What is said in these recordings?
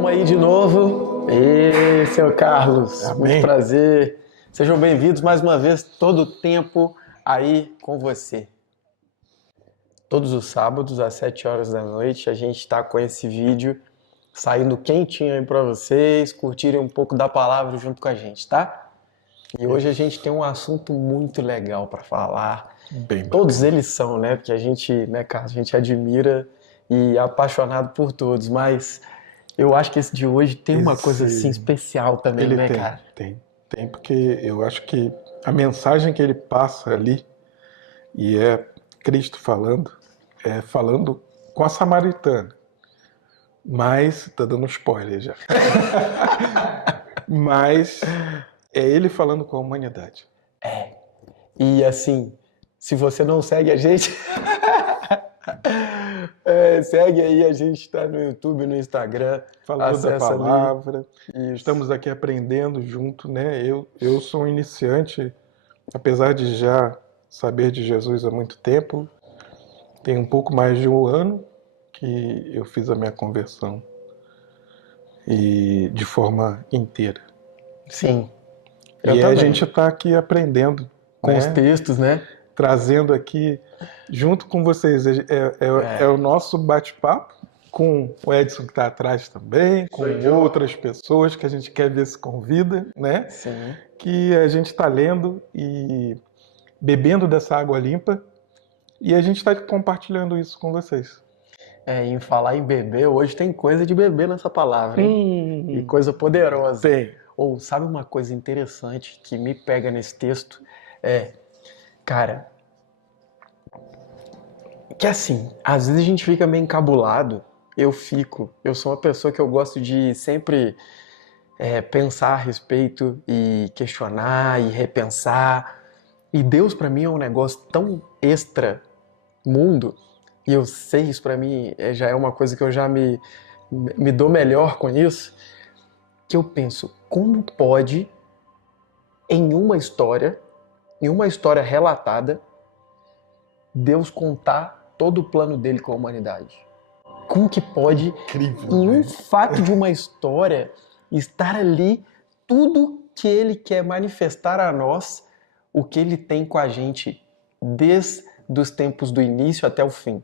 Estamos aí de novo. E seu Carlos, Amém. muito prazer. Sejam bem-vindos mais uma vez, todo o tempo aí com você. Todos os sábados, às 7 horas da noite, a gente está com esse vídeo saindo quentinho aí para vocês, curtirem um pouco da palavra junto com a gente, tá? E hoje a gente tem um assunto muito legal para falar. Bem Todos bacana. eles são, né? Porque a gente, né, Carlos, a gente admira e é apaixonado por todos, mas eu acho que esse de hoje tem uma coisa assim especial também, Ele né, tem, cara? tem, porque eu acho que a mensagem que ele passa ali, e é Cristo falando, é falando com a samaritana. Mas, tá dando spoiler já. Mas é ele falando com a humanidade. E assim, se você não segue a gente, segue aí, a gente tá no YouTube, no Instagram, Falando da acessa ali. palavra, Isso. estamos aqui aprendendo junto, né? Eu sou um iniciante, apesar de já saber de Jesus há muito tempo, tem um pouco mais de um ano que eu fiz a minha conversão e de forma inteira. Sim. E Eu a também. gente está aqui aprendendo, Com os né? textos, né? Trazendo aqui junto com vocês. É o nosso bate-papo com o Edson que está atrás também, com outras pessoas que a gente quer ver se convida, né? Sim. Que a gente está lendo e bebendo dessa água limpa e a gente está compartilhando isso com vocês. Em falar em beber, hoje tem coisa de beber nessa palavra, hein? E coisa poderosa. Tem. Ou sabe uma coisa interessante que me pega nesse texto? Cara, que assim, às vezes a gente fica meio encabulado, eu sou uma pessoa que eu gosto de sempre pensar a respeito e questionar e repensar. E Deus pra mim é um negócio tão extra mundo, e eu sei isso pra mim já é uma coisa que eu já me dou melhor com isso, que eu penso, como pode em uma história relatada, Deus contar todo o plano dele com a humanidade? Como que pode, Incrível, em um né? fato de uma história, estar ali tudo que ele quer manifestar a nós, o que ele tem com a gente desde os tempos do início até o fim?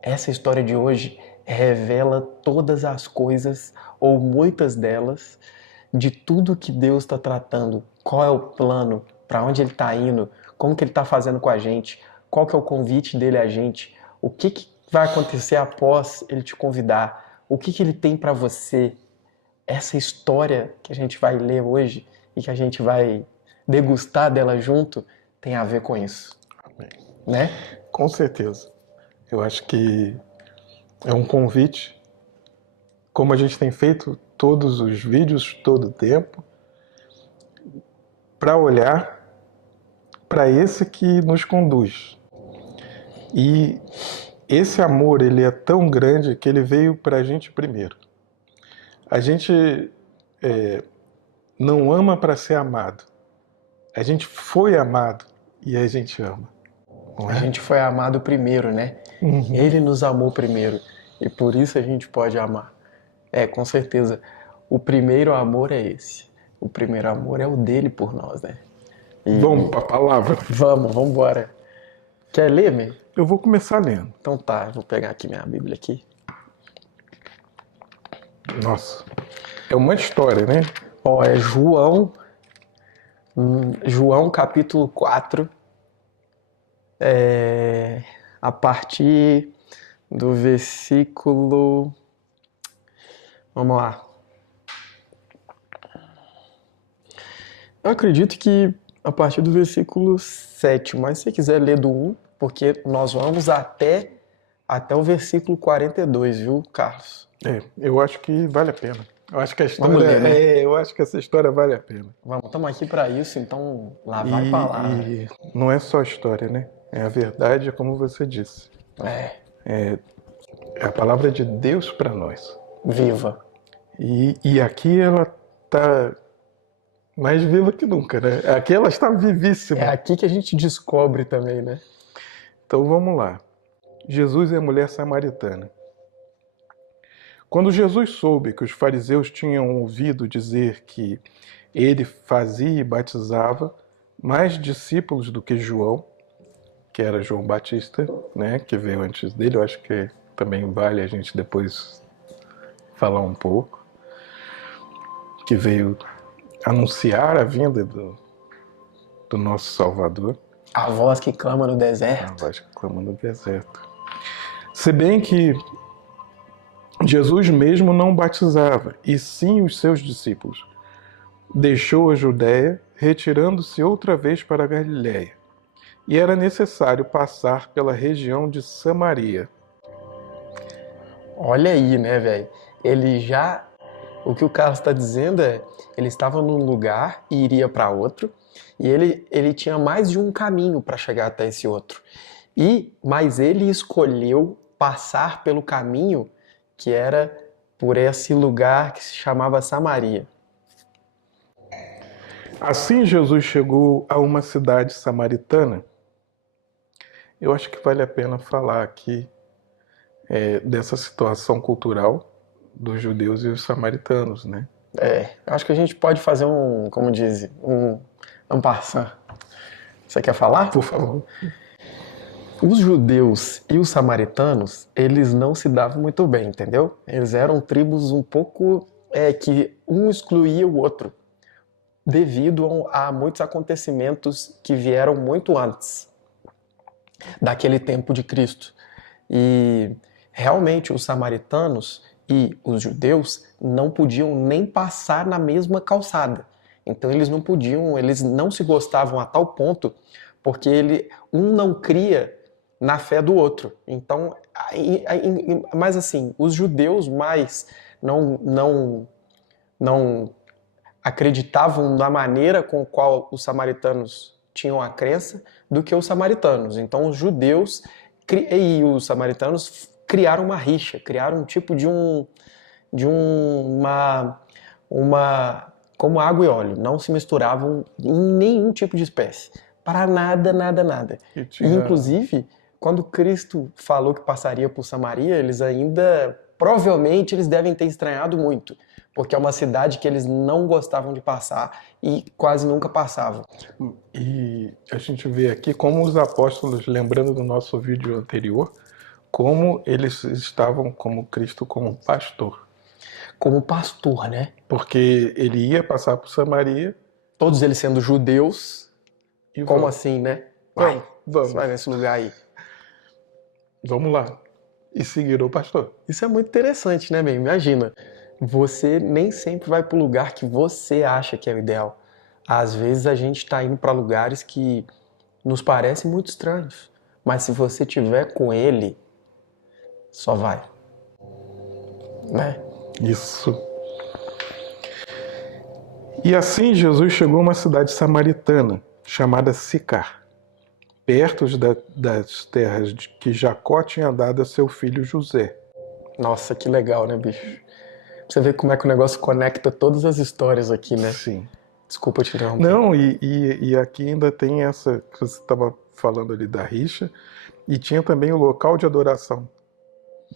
Essa história de hoje revela todas as coisas, ou muitas delas, de tudo que Deus está tratando. Qual é o plano, para onde ele está indo, como que ele está fazendo com a gente, qual que é o convite dele a gente, o que vai acontecer após ele te convidar, o que ele tem para você. Essa história que a gente vai ler hoje e que a gente vai degustar dela junto tem a ver com isso. Amém. Né? Com certeza. Eu acho que é um convite, como a gente tem feito todos os vídeos, todo o tempo, para olhar para esse que nos conduz. E esse amor, ele é tão grande que ele veio para a gente primeiro. A gente não ama para ser amado. A gente foi amado e a gente ama. Não é? A gente foi amado primeiro, né? Uhum. Ele nos amou primeiro e por isso a gente pode amar. Com certeza. O primeiro amor é esse. O primeiro amor é o dele por nós, né? Vamos para a palavra. Vamos embora. Quer ler, meu? Eu vou começar lendo. Então tá, eu vou pegar aqui minha Bíblia aqui. Nossa, é uma história, né? É João capítulo 4, a partir do versículo... Vamos lá. Eu acredito que a partir do versículo 7, mas se você quiser ler do 1, porque nós vamos até o versículo 42, viu, Carlos? Eu acho que vale a pena. Eu acho que a história, Vamos ler, né? eu acho que essa história vale a pena. Vamos, estamos aqui para isso, então lá vai a palavra. E não é só a história, né? É a verdade, como você disse. É a palavra de Deus para nós. Viva. E aqui ela está mais viva que nunca, né? Aqui ela está vivíssima. É aqui que a gente descobre também, né? Então vamos lá. Jesus e a mulher samaritana. Quando Jesus soube que os fariseus tinham ouvido dizer que ele fazia e batizava mais discípulos do que João, que era João Batista, né, que veio antes dele, eu acho que também vale a gente depois falar um pouco, que veio anunciar a vinda do nosso Salvador. A voz que clama no A deserto. voz que clama no deserto. Se bem que Jesus mesmo não batizava, e sim os seus discípulos. Deixou a Judéia, retirando-se outra vez para a Galiléia. E era necessário passar pela região de Samaria. Olha aí, né, velho? Ele já. O que o Carlos está dizendo é: ele estava num lugar e iria para outro, e ele tinha mais de um caminho para chegar até esse outro. Mas ele escolheu passar pelo caminho que era por esse lugar que se chamava Samaria. Assim Jesus chegou a uma cidade samaritana. Eu acho que vale a pena falar aqui dessa situação cultural dos judeus e os samaritanos, né? Eu acho que a gente pode fazer como diz, um passant. Você quer falar? Por favor. Os judeus e os samaritanos, eles não se davam muito bem, entendeu? Eles eram tribos um pouco que um excluía o outro, devido a muitos acontecimentos que vieram muito antes daquele tempo de Cristo. E realmente os samaritanos e os judeus não podiam nem passar na mesma calçada. Então eles não podiam, eles não se gostavam a tal ponto, porque um não cria na fé do outro. Então, mas assim, os judeus mais não acreditavam na maneira com qual os samaritanos tinham a crença do que os samaritanos. Então, os judeus e os samaritanos criaram uma rixa, criaram um tipo como água e óleo, não se misturavam em nenhum tipo de espécie, para nada, nada, nada. E, inclusive, quando Cristo falou que passaria por Samaria, provavelmente eles devem ter estranhado muito, porque é uma cidade que eles não gostavam de passar e quase nunca passavam. E a gente vê aqui como os apóstolos, lembrando do nosso vídeo anterior, como eles estavam como Cristo como pastor. Como pastor, né? Porque ele ia passar por Samaria. Todos eles sendo judeus. E como assim, né? Vamos. Você vai nesse lugar aí. Vamos lá. E seguiram o pastor. Isso é muito interessante, né, bem? Imagina, você nem sempre vai para o lugar que você acha que é o ideal. Às vezes a gente está indo para lugares que nos parecem muito estranhos. Mas se você tiver com ele, só vai. Né? Isso. E assim Jesus chegou a uma cidade samaritana, chamada Sicar, perto das terras que Jacó tinha dado a seu filho José. Nossa, que legal, né, bicho? Você vê como é que o negócio conecta todas as histórias aqui, né? Sim. Desculpa te interromper. Não, e aqui ainda tem essa que você estava falando ali da rixa, e tinha também o local de adoração,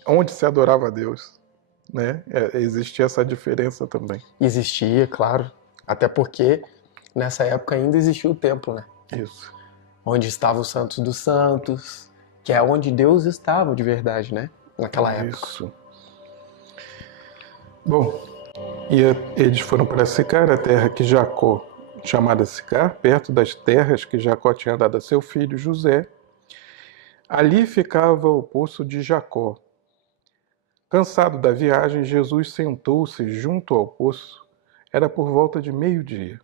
onde se adorava a Deus, né? Existia essa diferença também. Existia, claro. Até porque nessa época ainda existia o templo, né? Isso. Onde estava o Santos dos Santos, que é onde Deus estava de verdade, né? Naquela época. Isso. Bom, e eles foram para Sicar, a terra que Jacó, chamada Sicar, perto das terras que Jacó tinha dado a seu filho José. Ali ficava o poço de Jacó. Cansado da viagem, Jesus sentou-se junto ao poço. Era por volta de meio-dia.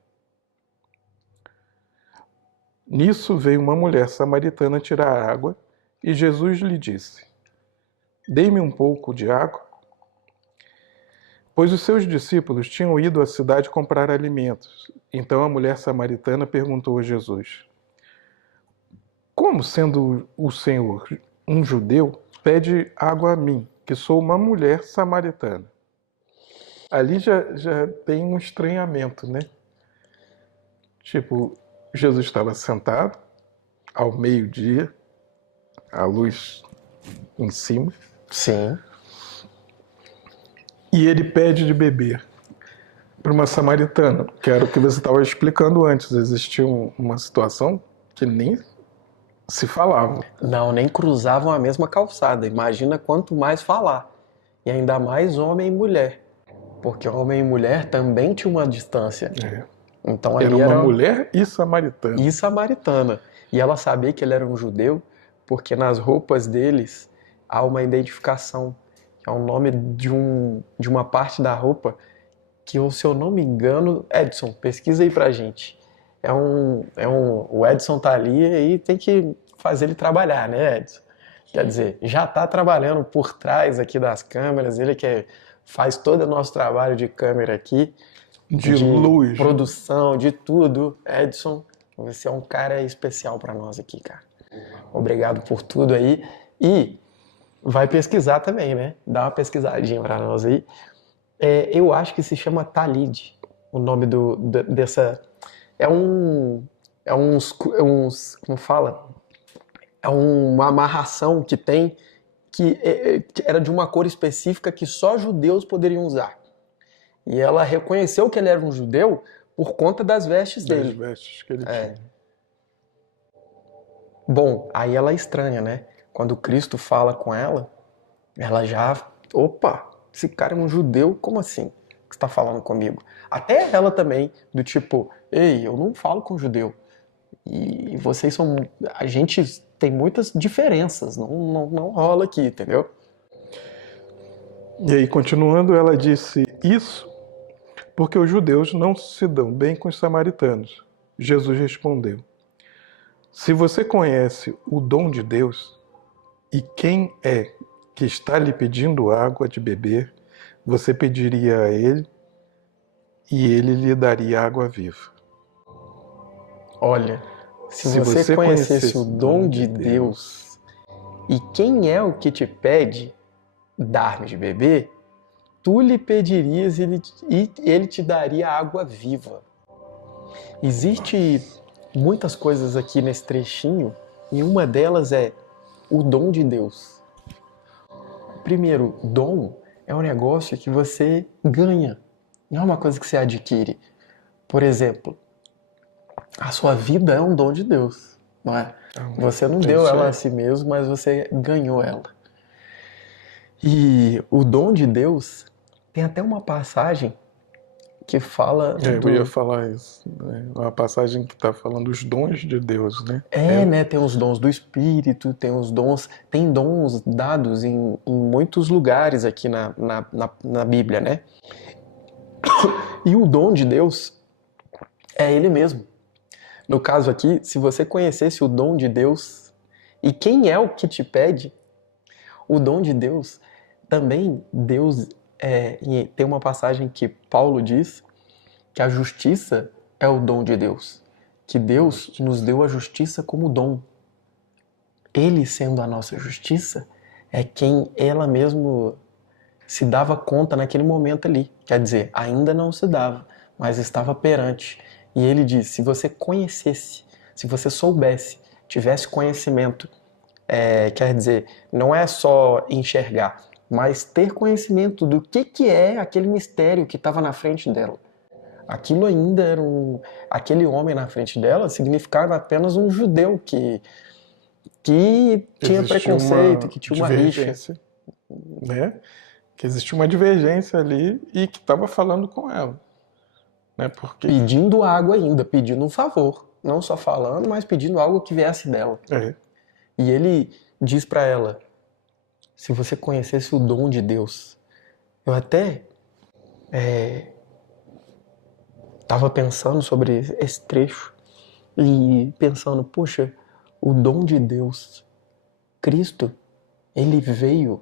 Nisso veio uma mulher samaritana tirar água e Jesus lhe disse: "Dê-me um pouco de água." Pois os seus discípulos tinham ido à cidade comprar alimentos. Então a mulher samaritana perguntou a Jesus: "Como, sendo o Senhor um judeu, pede água a mim, que sou uma mulher samaritana?" Ali já tem um estranhamento, né? Tipo, Jesus estava sentado ao meio-dia, a luz em cima. Sim. E ele pede de beber para uma samaritana, que era o que você estava explicando antes. Existia uma situação que nem se falava. Não, nem cruzavam a mesma calçada. Imagina quanto mais falar. E ainda mais homem e mulher. Porque homem e mulher também tinha uma distância. É. Então Era ali uma mulher e samaritana. e samaritana. E ela sabia que ele era um judeu, porque nas roupas deles há uma identificação. É o nome de uma parte da roupa que, se eu não me engano, Edson, pesquisa aí pra gente. O Edson tá ali e tem que fazer ele trabalhar, né, Edson? Quer dizer, já tá trabalhando por trás aqui das câmeras, ele que faz todo o nosso trabalho de câmera aqui, De luz. produção, de tudo. Edson, você é um cara especial pra nós aqui, cara. Obrigado por tudo aí. E vai pesquisar também, né? Dá uma pesquisadinha pra nós aí. Eu acho que se chama Talid, o nome dessa. Como fala? É uma amarração que tem que era de uma cor específica que só judeus poderiam usar. E ela reconheceu que ele era um judeu por conta das vestes dele. Das vestes que ele tinha. Bom, aí ela é estranha, né? Quando Cristo fala com ela, ela já. Opa, esse cara é um judeu? Como assim? Que está falando comigo? Até ela também, do tipo, ei, eu não falo com judeu. E vocês são. A gente tem muitas diferenças, não rola aqui, entendeu? E aí, continuando, ela disse isso porque os judeus não se dão bem com os samaritanos. Jesus respondeu: se você conhece o dom de Deus e quem é que está lhe pedindo água de beber, você pediria a ele e ele lhe daria água viva. Olha, se você conhecesse o dom de Deus e quem é o que te pede dar-me de beber, tu lhe pedirias e ele te daria água viva. Existe muitas coisas aqui nesse trechinho e uma delas é o dom de Deus. Primeiro, dom é um negócio que você ganha, não é uma coisa que você adquire. Por exemplo, a sua vida é um dom de Deus, não é? Você não deu ela a si mesmo, mas você ganhou ela. E o dom de Deus tem até uma passagem que fala... Eu ia falar isso. Uma passagem que está falando os dons de Deus, né? Né? Tem os dons do Espírito, tem dons dados em muitos lugares aqui na Bíblia, né? E o dom de Deus é Ele mesmo. No caso aqui, se você conhecesse o dom de Deus e quem é o que te pede, o dom de Deus, também Deus tem uma passagem que Paulo diz que a justiça é o dom de Deus, que Deus nos deu a justiça como dom. Ele sendo a nossa justiça é quem ela mesmo se dava conta naquele momento ali. Quer dizer, ainda não se dava, mas estava perante. E ele diz, se você conhecesse, se você soubesse, tivesse conhecimento, quer dizer, não é só enxergar, mas ter conhecimento do que é aquele mistério que estava na frente dela. Aquilo ainda era aquele homem na frente dela significava apenas um judeu que tinha preconceito, que tinha uma rixa. Né? Que existia uma divergência ali e que estava falando com ela. Né? Porque... pedindo água ainda, pedindo um favor. Não só falando, mas pedindo algo que viesse dela. E ele diz para ela, se você conhecesse o dom de Deus, eu até estava pensando sobre esse trecho e pensando, poxa, o dom de Deus, Cristo, ele veio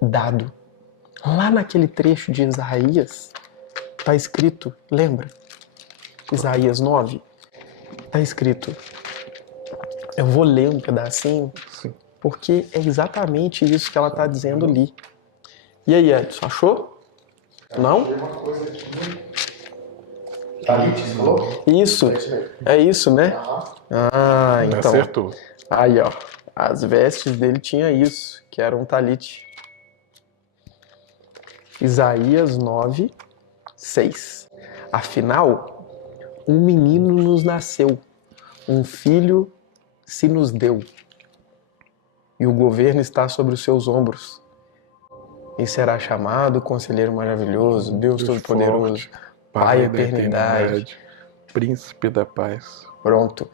dado. Lá naquele trecho de Isaías, está escrito, lembra? Isaías 9, está escrito, eu vou ler um pedacinho, porque é exatamente isso que ela está dizendo ali. E aí, Edson, achou? Não? Isso, é isso, né? Ah, então. Acertou. Aí, ó, as vestes dele tinha isso, que era um talite. Isaías 9, 6. Afinal, um menino nos nasceu, um filho se nos deu, e o governo está sobre os seus ombros. E será chamado Conselheiro Maravilhoso, Deus Todo-Poderoso, Pai da Eternidade, Príncipe da Paz. Pronto.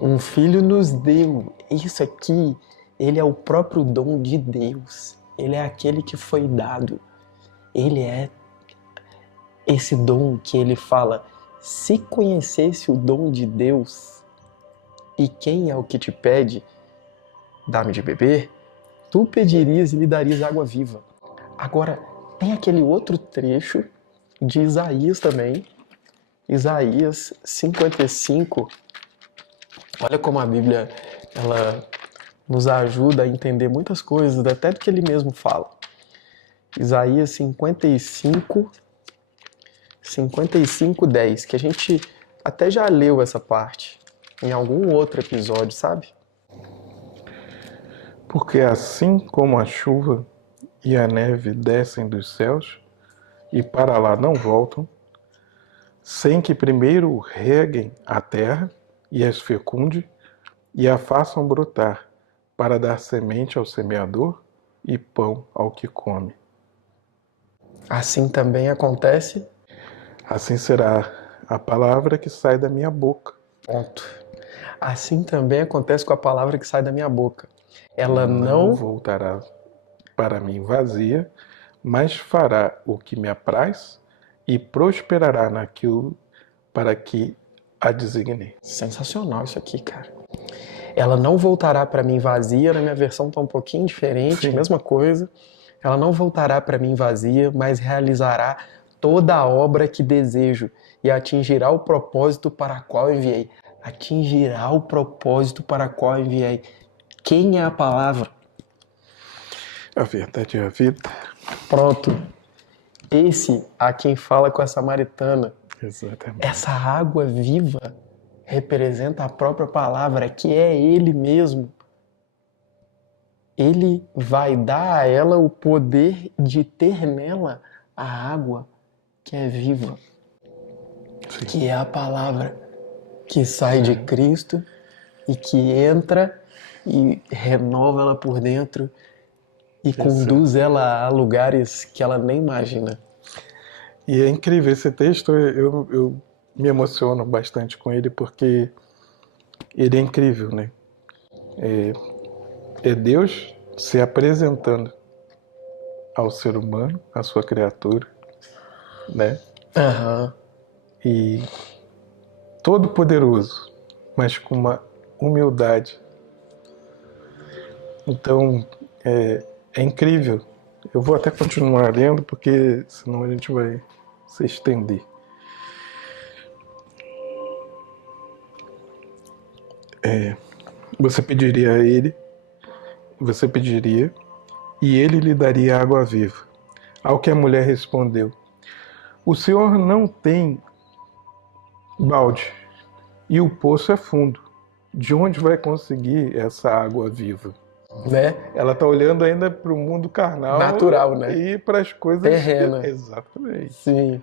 Um filho nos deu. Isso aqui, ele é o próprio dom de Deus. Ele é aquele que foi dado. Ele é esse dom que ele fala, se conhecesse o dom de Deus, e quem é o que te pede, dá-me de beber, tu pedirias e lhe darias água viva. Agora, tem aquele outro trecho de Isaías também, Isaías 55. Olha como a Bíblia, ela nos ajuda a entender muitas coisas, até do que ele mesmo fala. Isaías 55, 10, que a gente até já leu essa parte em algum outro episódio, sabe? Porque assim como a chuva e a neve descem dos céus e para lá não voltam, sem que primeiro reguem a terra e as fecunde e a façam brotar, para dar semente ao semeador e pão ao que come. Assim também acontece. Assim será a palavra que sai da minha boca. Ponto. Assim também acontece com a palavra que sai da minha boca. Ela não voltará para mim vazia, mas fará o que me apraz e prosperará naquilo para que a designei. Sensacional isso aqui, cara. Ela não voltará para mim vazia, na minha versão tá um pouquinho diferente, Sim. Mesma coisa. Ela não voltará para mim vazia, mas realizará toda a obra que desejo e atingirá o propósito para a qual enviei. Atingirá o propósito para o qual enviei. Quem é a palavra? A verdade é a vida. Pronto. Esse a quem fala com a samaritana. Exatamente. Essa água viva representa a própria palavra, que é Ele mesmo. Ele vai dar a ela o poder de ter nela a água que é viva, Sim. que é a palavra que sai de Cristo e que entra e renova ela por dentro e conduz ela a lugares que ela nem imagina. E é incrível esse texto, eu me emociono bastante com ele porque ele é incrível, né? É Deus se apresentando ao ser humano, à sua criatura, né? Aham. E todo poderoso, mas com uma humildade. Então, é incrível. Eu vou até continuar lendo, porque senão a gente vai se estender. Você pediria a ele, e ele lhe daria água viva. Ao que a mulher respondeu: o senhor não tem balde, e o poço é fundo. De onde vai conseguir essa água viva? Né? Ela está olhando ainda para o mundo carnal, natural, né? E para as coisas terrena. Exatamente. Sim.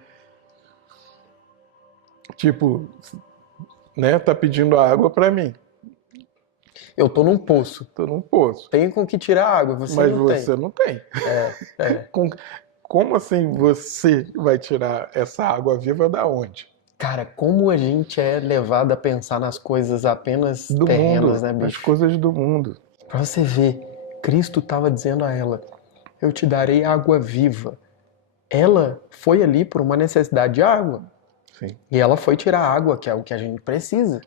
Tipo, né? Tá pedindo água para mim. Eu tô num poço. Tô num poço. Tem com que tirar água, você Mas não tem. você não tem. Como assim você vai tirar essa água viva da onde? Cara, como a gente é levado a pensar nas coisas apenas Do terrenas, mundo, né, bicho? as coisas do mundo. Pra você ver, Cristo estava dizendo a ela: eu te darei água viva. Ela foi ali por uma necessidade de água. Sim. E ela foi tirar água, que é o que a gente precisa.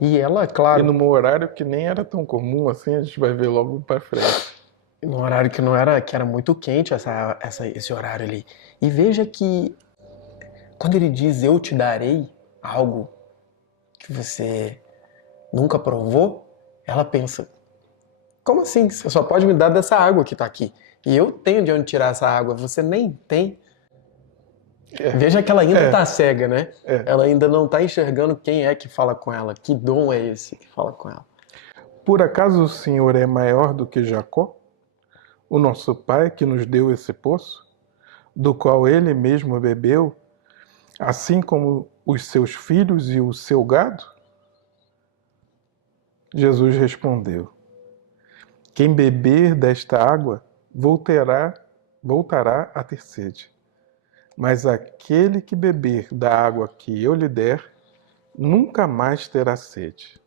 E ela, claro... E num horário que nem era tão comum assim, a gente vai ver logo pra frente. Num horário que não era, que era muito quente esse horário ali. E veja que quando ele diz eu te darei algo que você nunca provou, ela pensa: como assim? Você só pode me dar dessa água que tá aqui. E eu tenho de onde tirar essa água, você nem tem. Veja que ela ainda tá cega, né? Ela ainda não tá enxergando quem é que fala com ela. Que dom é esse que fala com ela? Por acaso o Senhor é maior do que Jacó, o nosso pai que nos deu esse poço, do qual ele mesmo bebeu, assim como os seus filhos e o seu gado? Jesus respondeu: quem beber desta água voltará a ter sede. Mas aquele que beber da água que eu lhe der, nunca mais terá sede.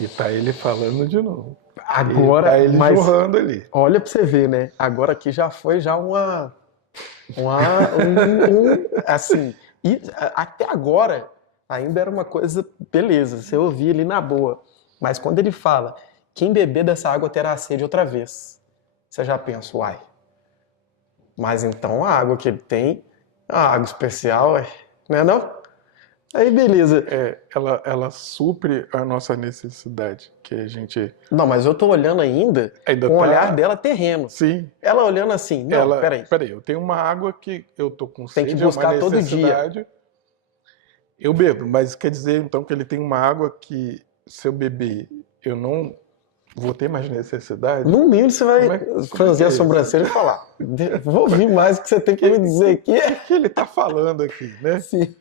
E tá ele falando de novo. Agora, tá ele mas jorrando ali. olha pra você ver, né? Agora aqui já foi já assim, e até agora ainda era uma coisa, beleza, você ouvia ali na boa. Mas quando ele fala, quem beber dessa água terá sede outra vez, você já pensa, uai, mas então a água que ele tem, é uma água especial, não é não? Aí beleza. Ela supre a nossa necessidade, que a gente Não, mas eu tô olhando ainda com o olhar dela terreno. Sim. Ela olhando assim, não, peraí. Peraí, eu tenho uma água que eu tô com Tem sede, que buscar é uma todo necessidade. dia. Eu bebo, mas quer dizer então que ele tem uma água que se eu beber, eu não vou ter mais necessidade? No mínimo você vai fazer a sobrancelha e falar, vou ouvir mais o que você tem que me dizer aqui. O que ele tá falando aqui, né? Sim.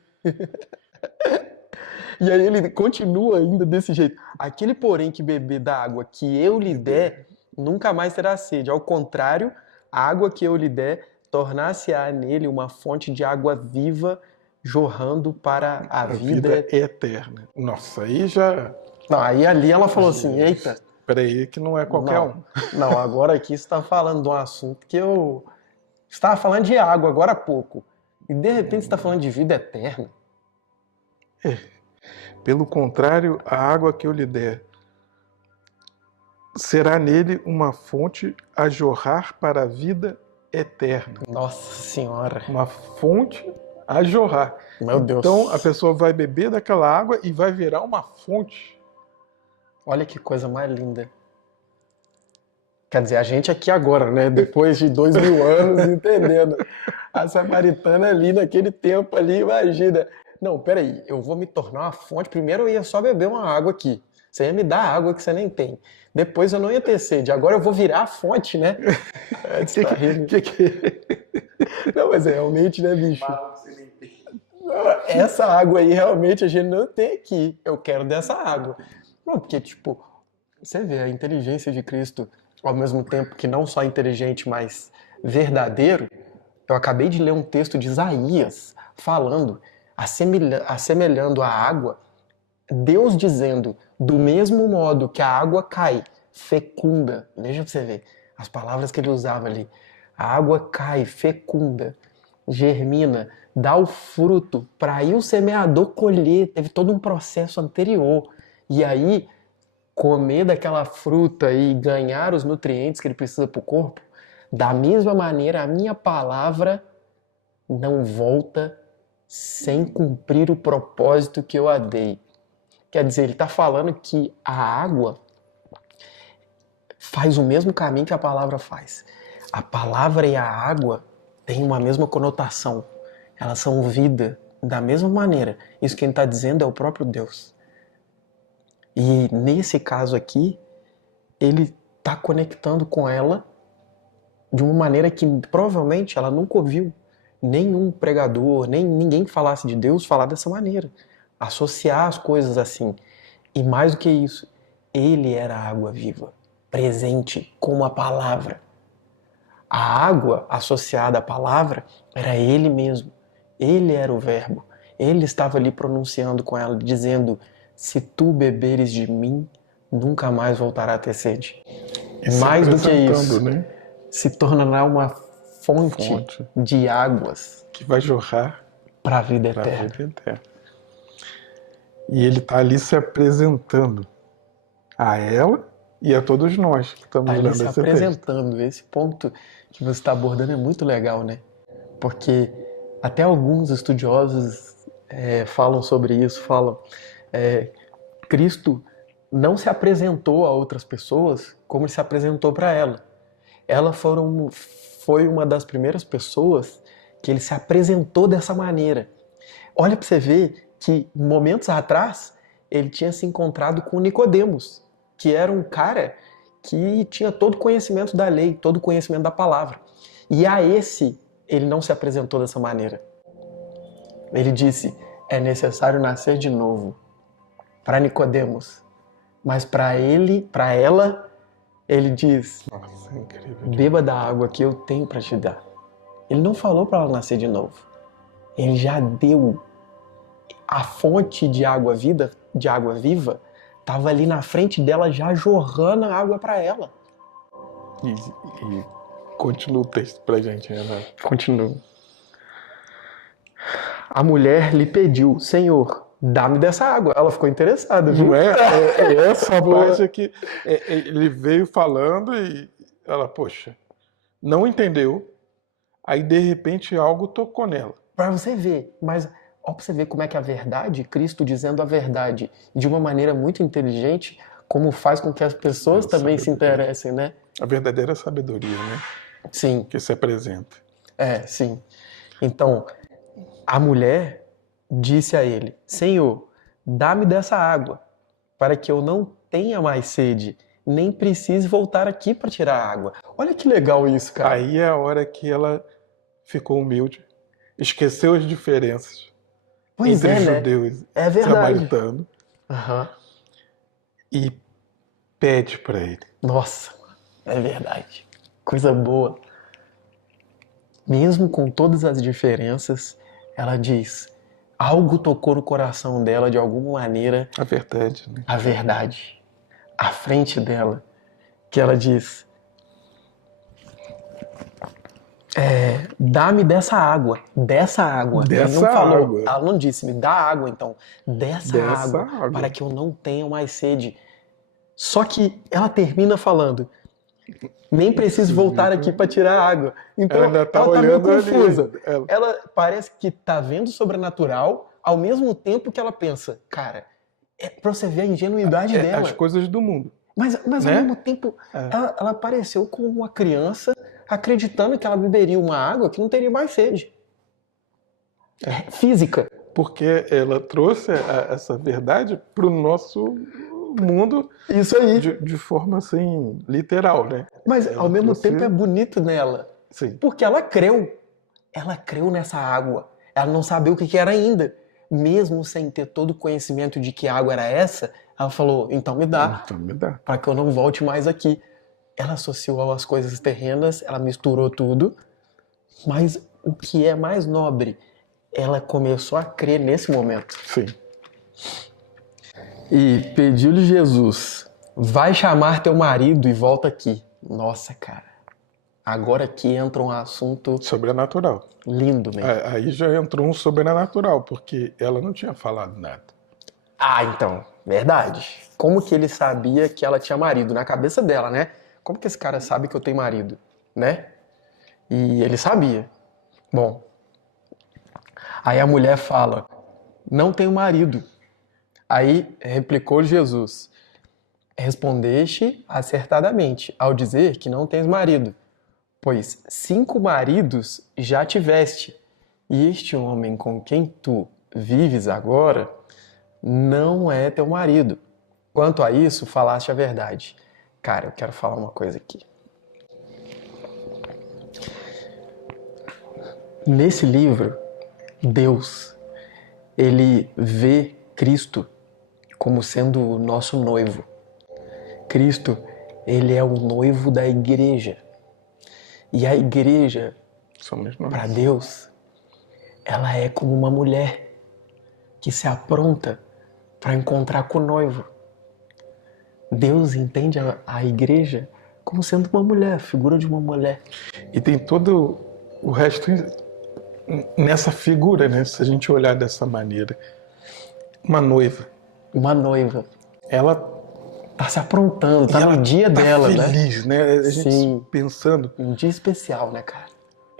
E aí ele continua ainda desse jeito. Aquele, porém, que beber da água que eu lhe der, nunca mais terá sede. Ao contrário, a água que eu lhe der, tornar-se-á nele uma fonte de água viva, jorrando para a vida eterna. Nossa, aí já... Não, aí ali ela falou assim, eita. Peraí que não é qualquer um. Não, agora aqui você está falando de um assunto que eu estava falando de água agora há pouco. E de repente você está falando de vida eterna. Pelo contrário, a água que eu lhe der será nele uma fonte a jorrar para a vida eterna. Nossa Senhora. Uma fonte a jorrar. Meu Deus. Então a pessoa vai beber daquela água e vai virar uma fonte. Olha que coisa mais linda. Quer dizer, a gente aqui agora, né? Depois de 2000 anos, entendendo. A samaritana ali, naquele tempo ali, imagina. Não, peraí, eu vou me tornar uma fonte. Primeiro eu ia só beber uma água aqui. Você ia me dar água que você nem tem. Depois eu não ia ter sede. Agora eu vou virar a fonte, né? Não, mas realmente, né, bicho? Essa água aí, realmente, a gente não tem aqui. Eu quero dessa água. Não, porque, tipo, você vê a inteligência de Cristo, ao mesmo tempo que não só inteligente, mas verdadeiro. Eu acabei de ler um texto de Isaías falando, assemelhando a água, Deus dizendo, do mesmo modo que a água cai, fecunda. Veja pra você ver, as palavras que ele usava ali. A água cai, fecunda, germina, dá o fruto, para aí o semeador colher, teve todo um processo anterior. E aí, comer daquela fruta e ganhar os nutrientes que ele precisa para o corpo, da mesma maneira, a minha palavra não volta sem cumprir o propósito que eu a dei. Quer dizer, ele está falando que a água faz o mesmo caminho que a palavra faz. A palavra e a água têm uma mesma conotação. Elas são vida da mesma maneira. Isso que ele está dizendo é o próprio Deus. E nesse caso aqui, ele está conectando com ela de uma maneira que provavelmente ela nunca ouviu nenhum pregador, nem ninguém que falasse de Deus falar dessa maneira. Associar as coisas assim. E mais do que isso, ele era a água viva, presente como a palavra. A água associada à palavra era ele mesmo. Ele era o verbo. Ele estava ali pronunciando com ela, dizendo: se tu beberes de mim, nunca mais voltará a ter sede. Mais do que isso, né? Se tornará uma fonte de águas que vai jorrar para a vida eterna. E ele está ali se apresentando a ela e a todos nós que estamos lendo esse texto. Apresentando. Esse ponto que você está abordando é muito legal, né? Porque até alguns estudiosos falam sobre isso, falam Cristo não se apresentou a outras pessoas como ele se apresentou para ela. Ela foi uma das primeiras pessoas que ele se apresentou dessa maneira. Olha para você ver que momentos atrás ele tinha se encontrado com Nicodemos, que era um cara que tinha todo o conhecimento da lei, todo o conhecimento da palavra. E a esse ele não se apresentou dessa maneira. Ele disse, é necessário nascer de novo. Para Nicodemos. Mas para ela, ele diz, Nossa, incrível. beba da água que eu tenho para te dar. Ele não falou para ela nascer de novo. Ele já deu. A fonte de água viva, estava ali na frente dela, já jorrando a água para ela. E continua o texto pra gente, Renato. Continua. A mulher lhe pediu, Senhor, dá-me dessa água. Ela ficou interessada, viu? Não é? É essa Boa. parte que ele veio falando e ela, poxa, não entendeu. Aí, de repente, algo tocou nela. Para você ver, mas ó, pra você ver como é que a verdade, Cristo dizendo a verdade de uma maneira muito inteligente, como faz com que as pessoas também se interessem, né? A verdadeira sabedoria, né? Sim, Que se apresenta. sim. Então, a mulher disse a ele, Senhor, dá-me dessa água, para que eu não tenha mais sede, nem precise voltar aqui para tirar a água. Olha que legal isso, cara. Aí é a hora que ela ficou humilde, esqueceu as diferenças Pois entre é, né? judeus É e verdade. samaritanos Aham. e pede para ele. Nossa, é verdade. Coisa boa. Mesmo com todas as diferenças, ela diz, algo tocou no coração dela de alguma maneira, A verdade, né? a verdade, à frente dela, que ela diz, dá-me dessa água. Ele não falou, água. ela não disse, me dá água então, dessa água, água. para que eu não tenha mais sede. Só que ela termina falando, nem preciso voltar aqui para tirar a água. Então Ela ainda tá ela tá meio olhando ali. confusa. Ela- Ela parece que tá vendo o sobrenatural, ao mesmo tempo que ela pensa, cara, é pra você ver a ingenuidade dela. As coisas do mundo. Mas né? ao mesmo tempo, ela apareceu como uma criança acreditando que ela beberia uma água que não teria mais sede. Física. Porque ela trouxe essa verdade para o nosso mundo Isso aí. de forma assim, literal, né? Mas Ela ao mesmo trouxe- tempo é bonito nela. Sim. Porque ela creu. Ela creu nessa água. Ela não sabia o que era ainda. Mesmo sem ter todo o conhecimento de que água era essa, ela falou, então me dá, Então me dá. para que eu não volte mais aqui. Ela associou as coisas terrenas, ela misturou tudo, mas o que é mais nobre, ela começou a crer nesse momento. Sim. E pediu-lhe Jesus, vai chamar teu marido e volta aqui. Nossa, cara. Agora aqui entra um assunto Sobrenatural. lindo mesmo. Aí já entrou um sobrenatural, porque ela não tinha falado nada. Ah, então, verdade. Como que ele sabia que ela tinha marido? Na cabeça dela, né? Como que esse cara sabe que eu tenho marido, né? E ele sabia. Bom, aí a mulher fala, não tenho marido. Aí replicou Jesus, respondeste acertadamente ao dizer que não tens marido, pois 5 maridos já tiveste, e este homem com quem tu vives agora não é teu marido. Quanto a isso, falaste a verdade. Cara, eu quero falar uma coisa aqui. Nesse livro, Deus, ele vê Cristo como sendo o nosso noivo. Cristo, ele é o noivo da igreja. E a igreja, Somos nós. para Deus, ela é como uma mulher que se apronta para encontrar com o noivo. Deus entende a igreja como sendo uma mulher, a figura de uma mulher. E tem todo o resto nessa figura, né? Se a gente olhar dessa maneira. Uma noiva. Uma noiva. Ela Tá se aprontando, tá e ela no dia tá dela, feliz, né? A gente Sim. pensando, Um dia especial, né, cara?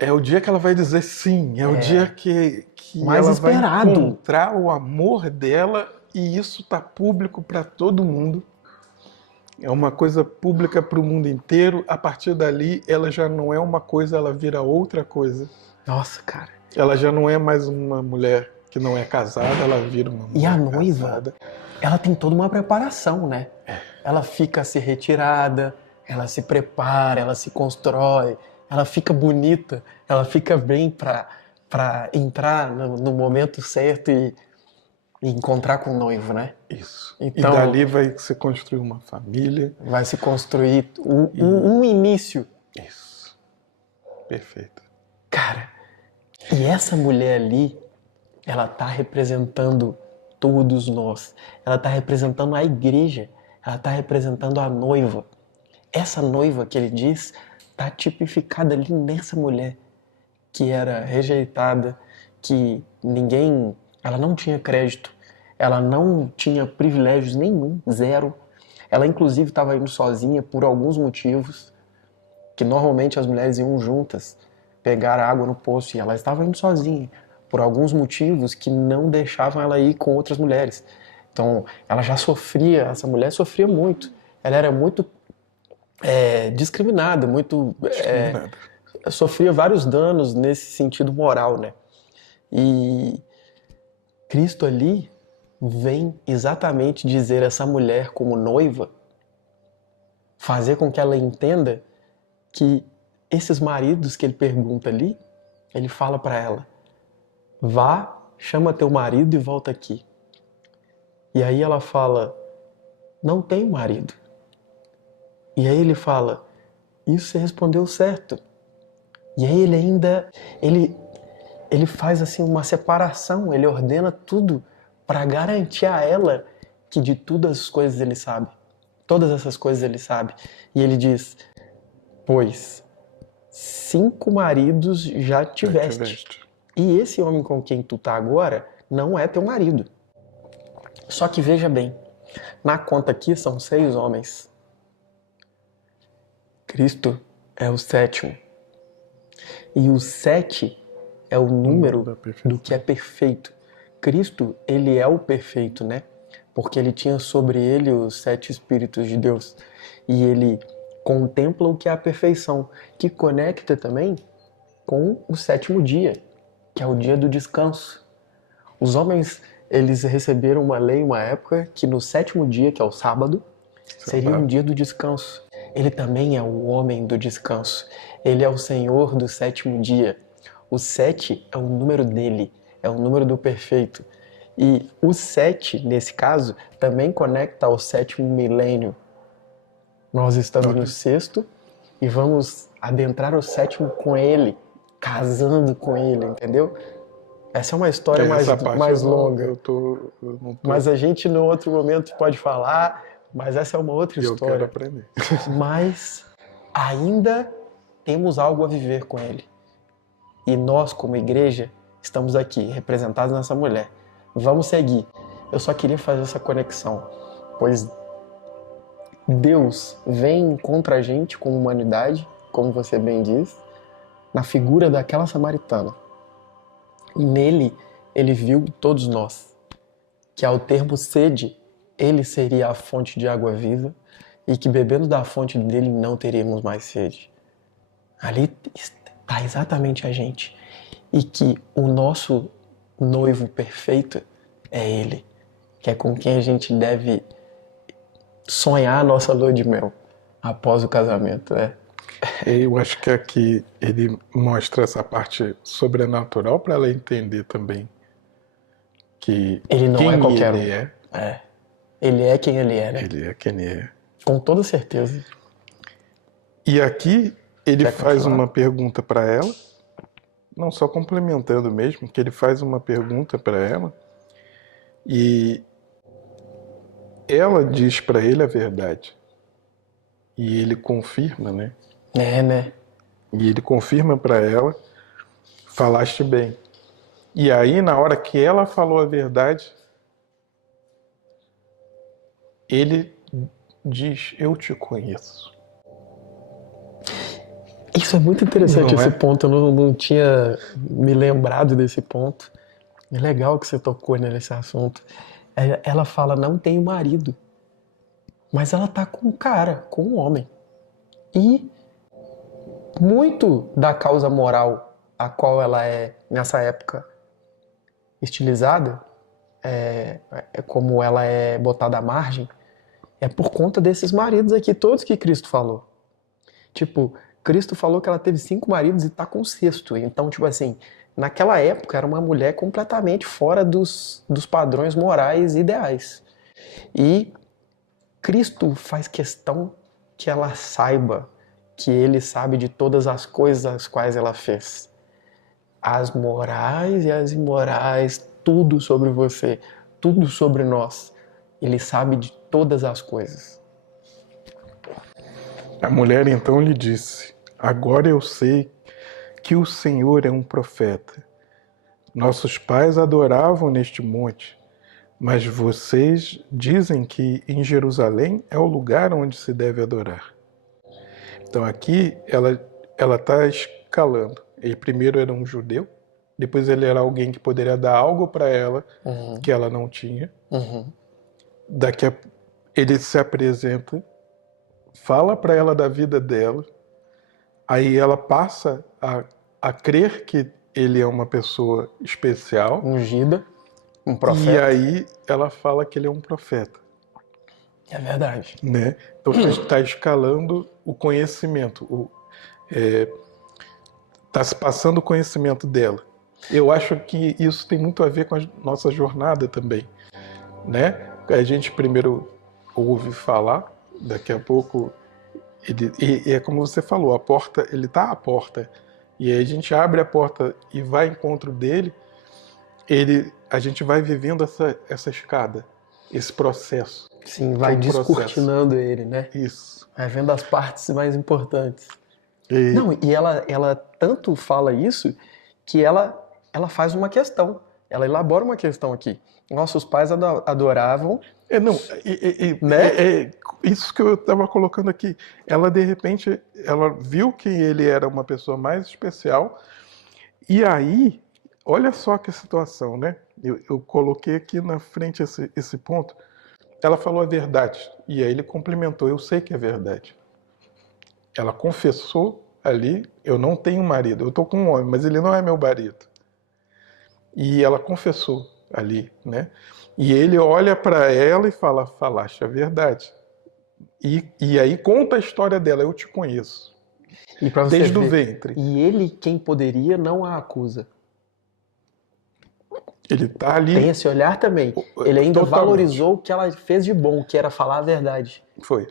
é o dia que ela vai dizer sim, é o dia que Mais ela esperado. vai encontrar o amor dela e isso tá público para todo mundo. É uma coisa pública para o mundo inteiro. A partir dali, ela já não é uma coisa, ela vira outra coisa. Nossa, cara. Ela já não é mais uma mulher que não é casada, ela vira uma mulher E a noiva, casada. ela tem toda uma preparação, né? Ela fica se retirada, ela se prepara, ela se constrói, ela fica bonita, ela fica bem para entrar no momento certo e encontrar com o noivo, né? Isso. Então, e dali vai se construir uma família. vai se construir um início. Isso. Perfeito. Cara, e essa mulher ali, ela tá representando todos nós. Ela tá representando a igreja. Ela tá representando a noiva. Essa noiva que ele diz tá tipificada ali nessa mulher que era rejeitada, que ninguém, ela não tinha crédito, ela não tinha privilégios nenhum, zero. Ela inclusive estava indo sozinha por alguns motivos, que normalmente as mulheres iam juntas pegar água no poço e ela estava indo sozinha por alguns motivos que não deixavam ela ir com outras mulheres. Então, ela já sofria, essa mulher sofria muito. Ela era muito discriminada, muito Discriminada. sofria vários danos nesse sentido moral, né? E Cristo ali vem exatamente dizer a essa mulher como noiva, fazer com que ela entenda que esses maridos que ele pergunta ali, ele fala para ela: vá, chama teu marido e volta aqui. E aí ela fala: não tenho marido. E aí ele fala: isso você respondeu certo. E aí ele ainda ele faz assim uma separação, ele ordena tudo para garantir a ela que de todas as coisas ele sabe. Todas essas coisas ele sabe. E ele diz: pois 5 maridos já tiveste. E esse homem com quem tu tá agora não é teu marido. Só que veja bem, na conta aqui são 6 homens. Cristo é o 7º. E o 7 é o número do que é perfeito. Cristo, ele é o perfeito, né? Porque ele tinha sobre ele os 7 Espíritos de Deus. E ele contempla o que é a perfeição, que conecta também com o 7º dia, que é o dia do descanso. Os homens, eles receberam uma lei, uma época, que no 7º dia, que é o sábado, seria um dia do descanso. Ele também é o homem do descanso. Ele é o Senhor do 7º dia. O 7 é o número dele, é o número do perfeito. E o 7, nesse caso, também conecta ao 7º milênio. Nós estamos no 6º e vamos adentrar o 7º com ele, casando com ele, entendeu? Essa é uma história mais longa. Eu não tô... Mas a gente, no outro momento, pode falar, mas essa é uma outra história. Eu quero aprender. Mas ainda temos algo a viver com ele. E nós, como igreja, estamos aqui, representados nessa mulher. Vamos seguir. Eu só queria fazer essa conexão, pois Deus vem contra a gente como humanidade, como você bem diz, na figura daquela samaritana. E nele, ele viu todos nós, que ao termos sede, ele seria a fonte de água viva e que bebendo da fonte dele não teríamos mais sede. Ali está exatamente a gente. E que o nosso noivo perfeito é ele, que é com quem a gente deve sonhar a nossa lua de mel após o casamento, né? Eu acho que aqui ele mostra essa parte sobrenatural para ela entender também que ele não quem é qualquer ele um. É. Ele é quem ele é, né? Ele é quem ele é. Com toda certeza. E aqui ele Quer faz continuar? uma pergunta para ela, não só complementando mesmo, que ele faz uma pergunta para ela e ela diz para ele a verdade. E ele confirma, né? É, né? E ele confirma para ela: falaste bem. E aí, na hora que ela falou a verdade, ele diz: eu te conheço. Isso é muito interessante, Não esse é? ponto. Eu não tinha me lembrado desse ponto. É legal que você tocou nesse assunto. Ela fala: não tenho marido. Mas ela tá com um cara, com um homem. E muito da causa moral a qual ela é, nessa época, estilizada, como ela é botada à margem, é por conta desses maridos aqui, todos que Cristo falou. Tipo, Cristo falou que ela teve 5 maridos e tá com o sexto. Então, tipo assim, naquela época era uma mulher completamente fora dos padrões morais ideais. E Cristo faz questão que ela saiba que ele sabe de todas as coisas as quais ela fez. As morais e as imorais, tudo sobre você, tudo sobre nós. Ele sabe de todas as coisas. A mulher então lhe disse: Agora eu sei que o Senhor é um profeta. Nossos pais adoravam neste monte, mas vocês dizem que em Jerusalém é o lugar onde se deve adorar. Então aqui ela está escalando. Ele primeiro era um judeu, depois ele era alguém que poderia dar algo para ela que ela não tinha. Daqui ele se apresenta, fala para ela da vida dela, aí ela passa a crer que ele é uma pessoa especial. Ungida, um profeta. E aí ela fala que ele é um profeta. É verdade. Né? Então está escalando o conhecimento, está se passando o conhecimento dela. Eu acho que isso tem muito a ver com a nossa jornada também. Né? A gente primeiro ouve falar, daqui a pouco e é como você falou, a porta, ele está à porta, e aí a gente abre a porta e vai ao encontro dele, a gente vai vivendo essa escada, esse processo. Sim, vai descortinando ele, né? Isso. Vai vendo as partes mais importantes. E... Não, e ela tanto fala isso que ela faz uma questão. Ela elabora uma questão aqui. Nossos pais adoravam... né? Isso que eu estava colocando aqui. Ela, de repente, ela viu que ele era uma pessoa mais especial. E aí, olha só que situação, né? Eu coloquei aqui na frente esse ponto. Ela falou a verdade. E aí ele complementou: eu sei que é verdade. Ela confessou ali: eu não tenho marido. Eu estou com um homem, mas ele não é meu marido. E ela confessou ali, né? E ele olha para ela e fala: falaste a verdade. E aí conta a história dela: eu te conheço. E pra você desde ver, o ventre. E ele, quem poderia, não a acusa. Ele tá ali. Tem esse olhar também. Ele ainda totalmente valorizou o que ela fez de bom, que era falar a verdade. Foi.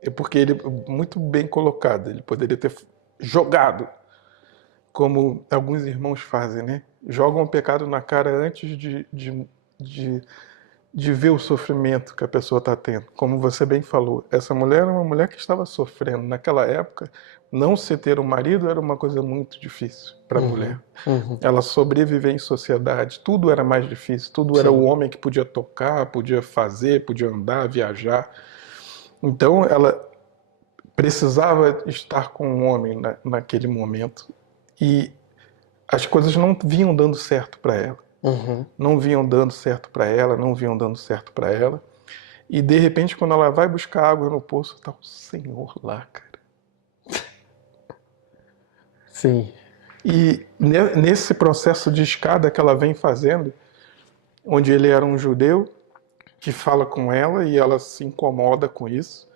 É porque ele, muito bem colocado, ele poderia ter jogado, como alguns irmãos fazem, né? Jogam o pecado na cara antes de ver o sofrimento que a pessoa está tendo. Como você bem falou, essa mulher era uma mulher que estava sofrendo. Naquela época, não se ter um marido era uma coisa muito difícil para a mulher. Ela sobreviver em sociedade, tudo era mais difícil. Tudo era o homem que podia tocar, podia fazer, podia andar, viajar. Então, ela precisava estar com um homem naquele momento. E as coisas não vinham dando certo para ela. Não vinham dando certo para ela, não vinham dando certo para ela. E de repente, quando ela vai buscar água no poço, tá o Senhor lá, cara. Sim. E nesse processo de escada que ela vem fazendo, onde ele era um judeu que fala com ela e ela se incomoda com isso.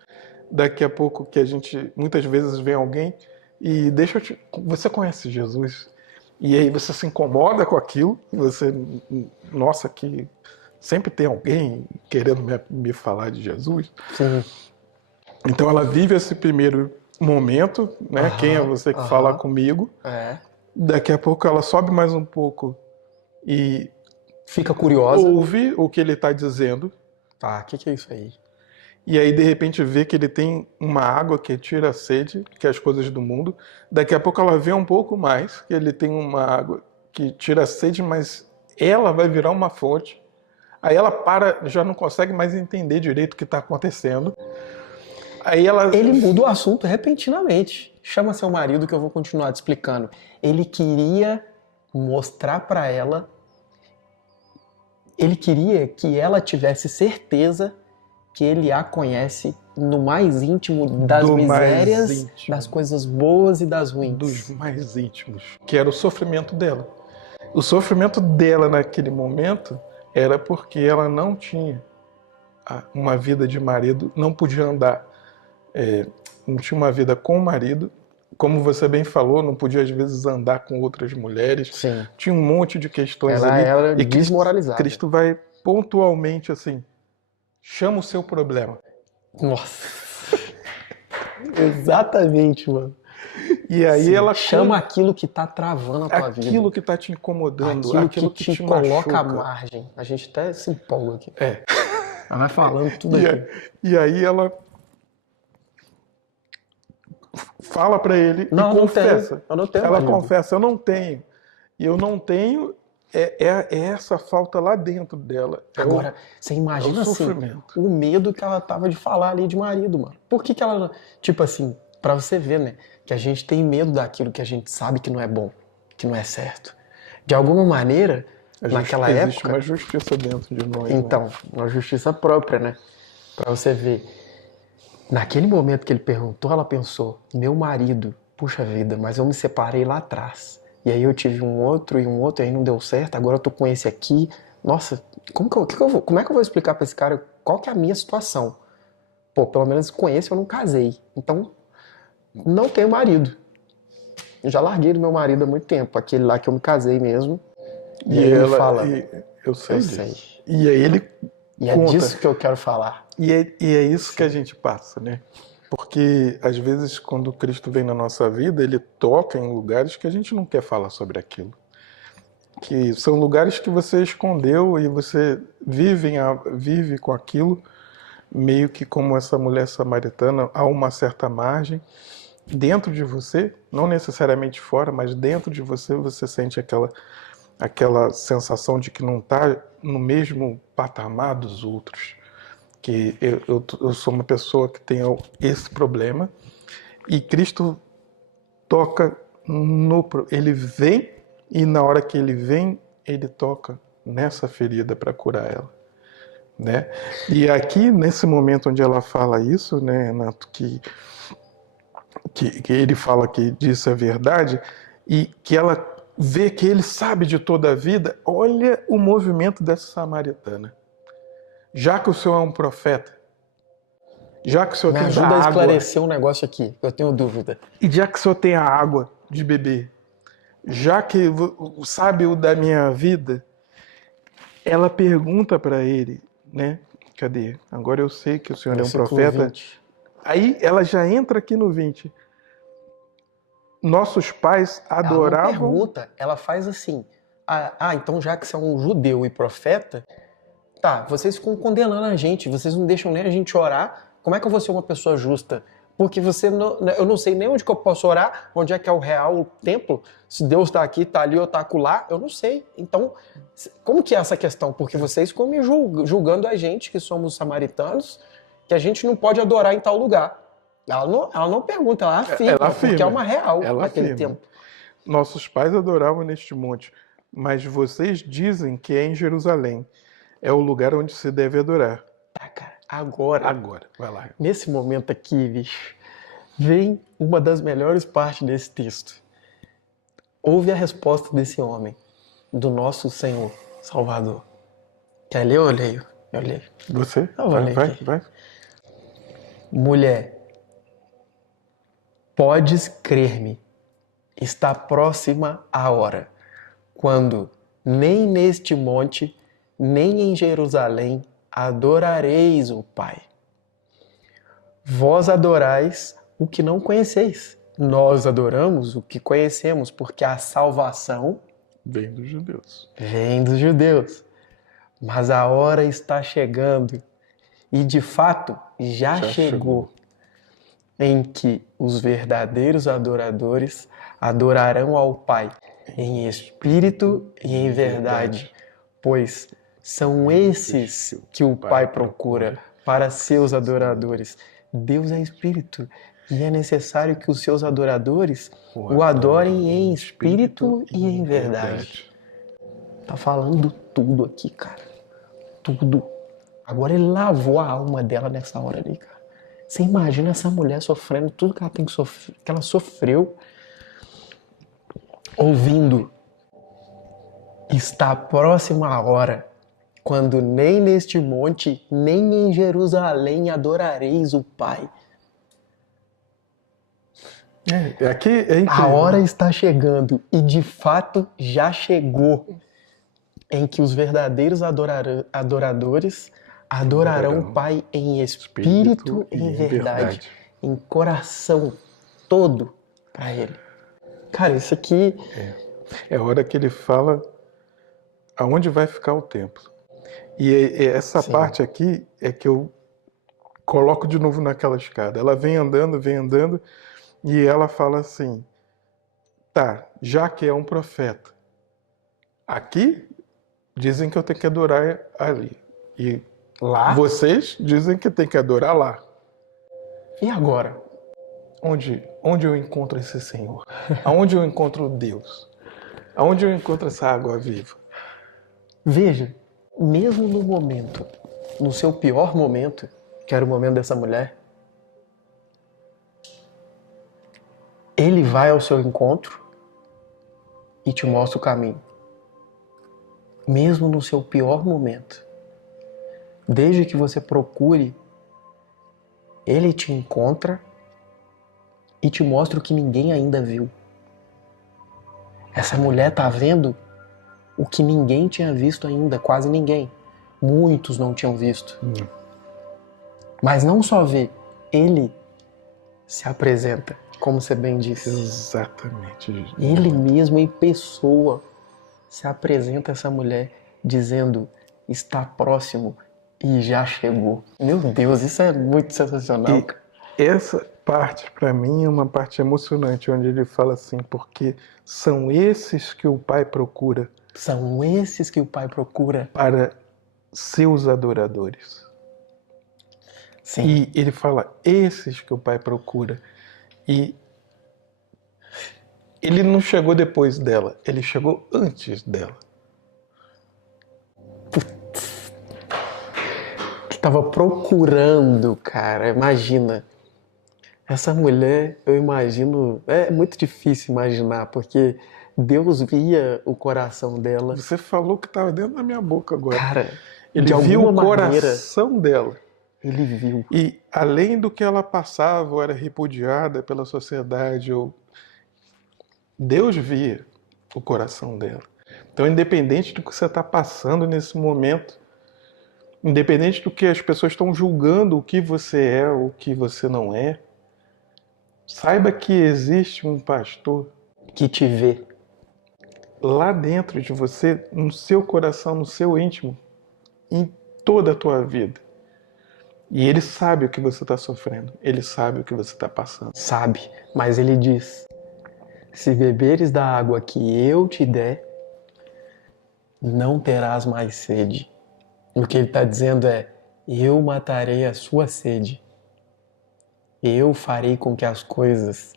Daqui a pouco que a gente, muitas vezes vem alguém e você conhece Jesus? E aí você se incomoda com aquilo, você, nossa, que sempre tem alguém querendo me falar de Jesus. Sim. Então ela vive esse primeiro momento, né? Quem é você que fala comigo? Daqui a pouco ela sobe mais um pouco e fica curiosa, ouve o que ele está dizendo. Tá, o que é isso aí? E aí de repente vê que ele tem uma água que tira a sede, que é as coisas do mundo. Daqui a pouco ela vê um pouco mais que ele tem uma água que tira a sede, mas ela vai virar uma fonte. Aí ela para, já não consegue mais entender direito o que está acontecendo. Aí ele muda o assunto repentinamente. Chama seu marido que eu vou continuar te explicando. Ele queria mostrar para ela, ele queria que ela tivesse certeza que ele a conhece no mais íntimo das misérias, das coisas boas e das ruins. Dos mais íntimos, que era o sofrimento dela. O sofrimento dela naquele momento era porque ela não tinha uma vida de marido, não podia andar, não tinha uma vida com o marido, como você bem falou, não podia às vezes andar com outras mulheres. Sim. Tinha um monte de questões Ela ali. era E desmoralizada. Cristo vai pontualmente assim, chama o seu problema. Nossa. Exatamente, mano. E aí Sim. ela chama aquilo que tá travando a tua vida. aquilo que tá te incomodando, Aquilo que te coloca à machuca. margem. A gente até se empolga aqui. É. Ela vai falando tudo aqui. E aí ela fala pra ele Não, e confessa. Tenho. Eu não tenho Ela marido. confessa, eu não tenho. E eu não tenho é essa falta lá dentro dela. Agora, você imagina assim, sofrimento. o medo que ela tava de falar ali de marido, mano. Por que ela... Tipo assim, pra você ver, né? Que a gente tem medo daquilo que a gente sabe que não é bom, que não é certo. De alguma maneira, naquela época... Existe uma justiça dentro de nós. Então, uma justiça própria, né? Pra você ver. Naquele momento que ele perguntou, ela pensou, meu marido, puxa vida, mas eu me separei lá atrás. E aí eu tive um outro, e aí não deu certo, agora eu tô com esse aqui. Nossa, como é que eu vou explicar pra esse cara qual que é a minha situação? Pô, pelo menos com esse eu não casei. Então, não tenho marido. Eu já larguei do meu marido há muito tempo, aquele lá que eu me casei mesmo. E aí ele fala... eu sei eu disso. sei. E aí ele E conta. é disso que eu quero falar. E é isso que a gente passa, né? Porque, às vezes, quando Cristo vem na nossa vida, ele toca em lugares que a gente não quer falar sobre aquilo. Que são lugares que você escondeu e você vive com aquilo, meio que como essa mulher samaritana, a uma certa margem. Dentro de você, não necessariamente fora, mas dentro de você sente aquela sensação de que não está no mesmo patamar dos outros. Que eu sou uma pessoa que tem esse problema e Cristo toca ele vem e na hora que ele vem ele toca nessa ferida para curar ela, né? E aqui nesse momento onde ela fala isso, né, Renato, que ele fala que disse a verdade e que ela vê que ele sabe de toda a vida. Olha o movimento dessa samaritana. Já que o Senhor é um profeta, já que o Senhor Me tem ajuda da a água, esclarecer um negócio aqui, eu tenho dúvida. e já que o Senhor tem a água de beber, já que sabe o da minha vida, ela pergunta para ele, né? Cadê? Agora eu sei que o Senhor é um profeta. 20. Aí ela já entra aqui no 20. Nossos pais adoravam... Ela não pergunta, ela faz assim. Então já que você é um judeu e profeta, tá, vocês ficam condenando a gente, vocês não deixam nem a gente orar, como é que eu vou ser uma pessoa justa? Porque eu não sei nem onde que eu posso orar, onde é que é o real o templo, se Deus está aqui, está ali ou está acolá, eu não sei. Então, como que é essa questão? Porque vocês ficam me julgando a gente, que somos samaritanos, que a gente não pode adorar em tal lugar. Ela não pergunta, ela afirma, porque é uma real naquele tempo. Nossos pais adoravam neste monte, mas vocês dizem que é em Jerusalém. É o lugar onde se deve adorar. Tá, cara. Agora, vai lá. Nesse momento aqui, bicho, vem uma das melhores partes desse texto. Ouve a resposta desse homem, do nosso Senhor Salvador. Quer ler ou eu leio? Eu leio. Você? Eu vou ler aqui. Vai. Mulher, podes crer-me, está próxima a hora, quando nem neste monte, nem em Jerusalém adorareis o Pai. Vós adorais o que não conheceis. Nós adoramos o que conhecemos, porque a salvação vem dos judeus. Vem dos judeus. Mas a hora está chegando, e de fato já chegou, em que os verdadeiros adoradores adorarão ao Pai em espírito e em verdade, pois são esses que o Pai procura para seus adoradores. Deus é espírito e é necessário que os seus adoradores o adorem em espírito e em verdade. Tá falando tudo aqui, cara. Tudo. Agora ele lavou a alma dela nessa hora ali, cara. Você imagina essa mulher sofrendo tudo que ela tem que sofrer, que ela sofreu, ouvindo. Está próxima a hora, quando nem neste monte, nem em Jerusalém adorareis o Pai. Aqui é incrível. A hora está chegando, e de fato já chegou, em que os verdadeiros adoradores adorarão o Pai em espírito e em verdade, em coração todo para Ele. Cara, isso aqui... É a hora que ele fala aonde vai ficar o templo. E essa parte aqui é que eu coloco de novo naquela escada. Ela vem andando, e ela fala assim, tá, já que é um profeta, aqui dizem que eu tenho que adorar ali. E Lá? vocês dizem que tem que adorar lá. E agora? Onde eu encontro esse Senhor? Aonde eu encontro Deus? Aonde eu encontro essa água viva? Veja, mesmo no momento, no seu pior momento, que era o momento dessa mulher, Ele vai ao seu encontro e te mostra o caminho. Mesmo no seu pior momento. Desde que você procure, Ele te encontra e te mostra o que ninguém ainda viu. Essa mulher tá vendo o que ninguém tinha visto ainda, quase ninguém. Muitos não tinham visto. Mas não só vê, Ele se apresenta, como você bem disse. Exatamente. Ele mesmo em pessoa se apresenta a essa mulher dizendo, está próximo e já chegou. Meu Deus, isso é muito sensacional. E essa parte, para mim, é uma parte emocionante, onde ele fala assim, porque são esses que o Pai procura. São esses que o Pai procura para seus adoradores. Sim. E ele fala, esses que o Pai procura. E ele não chegou depois dela, ele chegou antes dela. Tava procurando, cara, imagina. Essa mulher, eu imagino, é muito difícil imaginar, porque Deus via o coração dela. Você falou que estava dentro da minha boca agora. Cara, ele de viu o alguma maneira, coração dela. Ele viu. E além do que ela passava, ou era repudiada pela sociedade, Deus via o coração dela. Então, independente do que você está passando nesse momento, independente do que as pessoas estão julgando o que você é ou o que você não é, saiba que existe um pastor que te vê lá dentro de você, no seu coração, no seu íntimo, em toda a tua vida. E ele sabe o que você está sofrendo, ele sabe o que você está passando. Sabe, mas ele diz, se beberes da água que eu te der, não terás mais sede. O que ele está dizendo é, eu matarei a sua sede. Eu farei com que as coisas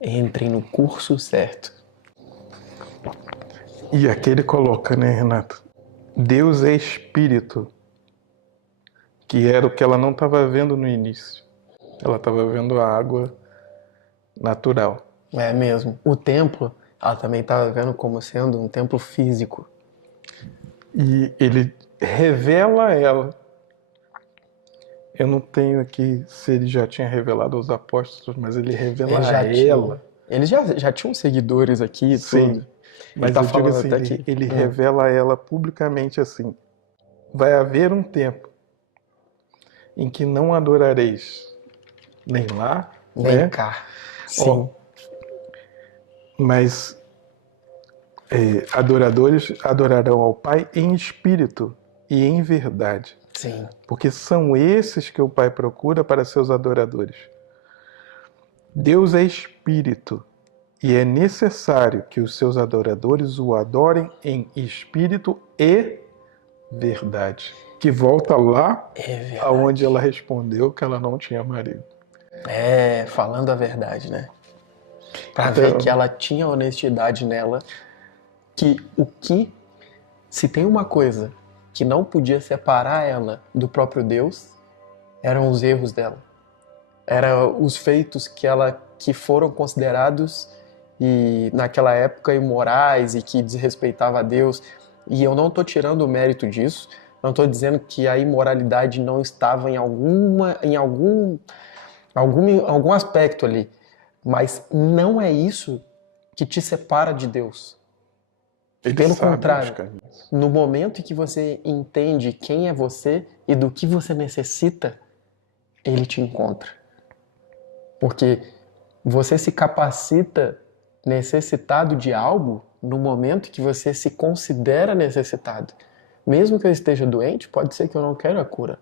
entrem no curso certo. E aqui ele coloca, né, Renato? Deus é espírito, que era o que ela não estava vendo no início. Ela estava vendo a água natural. É mesmo. O templo, ela também estava vendo como sendo um templo físico. E ele revela a ela. Eu não tenho aqui se ele já tinha revelado aos apóstolos, mas ele revela a ela. Eles já tinham seguidores aqui e tudo. Mas eu digo assim, ele revela a ela publicamente assim, vai haver um tempo em que não adorareis nem lá, nem cá. Sim. Mas adoradores adorarão ao Pai em espírito e em verdade. Sim. Porque são esses que o Pai procura para seus adoradores. Deus é espírito e é necessário que os seus adoradores o adorem em espírito e verdade. Que volta lá aonde ela respondeu que ela não tinha marido. Falando a verdade, né? Pra ver que ela tinha honestidade nela, se tem uma coisa que não podia separar ela do próprio Deus, eram os erros dela. Eram os feitos que foram considerados e naquela época imorais e que desrespeitava a Deus. E eu não estou tirando o mérito disso, não estou dizendo que a imoralidade não estava em algum aspecto ali, Mas não é isso que te separa de Deus. Ele Pelo sabe contrário, os caminhos. no momento em que você entende quem é você e do que você necessita, Ele te encontra. Porque você se capacita necessitado de algo no momento que você se considera necessitado. Mesmo que eu esteja doente, pode ser que eu não queira a cura.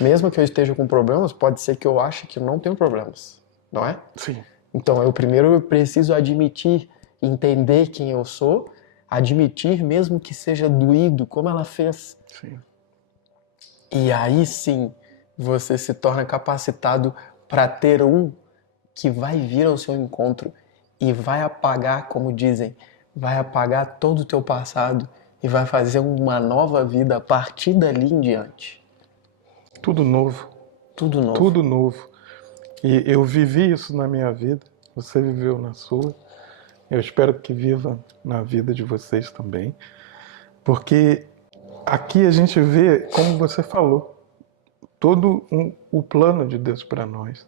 Mesmo que eu esteja com problemas, pode ser que eu ache que eu não tenho problemas. Não é? Sim. Então, eu primeiro preciso admitir, entender quem eu sou, admitir mesmo que seja doído, como ela fez. Sim. E aí sim, você se torna capacitado para ter um que vai vir ao seu encontro e vai apagar, como dizem, vai apagar todo o teu passado e vai fazer uma nova vida a partir dali em diante. Tudo novo. Tudo novo. Tudo novo. E eu vivi isso na minha vida, você viveu na sua. Eu espero que viva na vida de vocês também. Porque aqui a gente vê, como você falou, todo o plano de Deus para nós.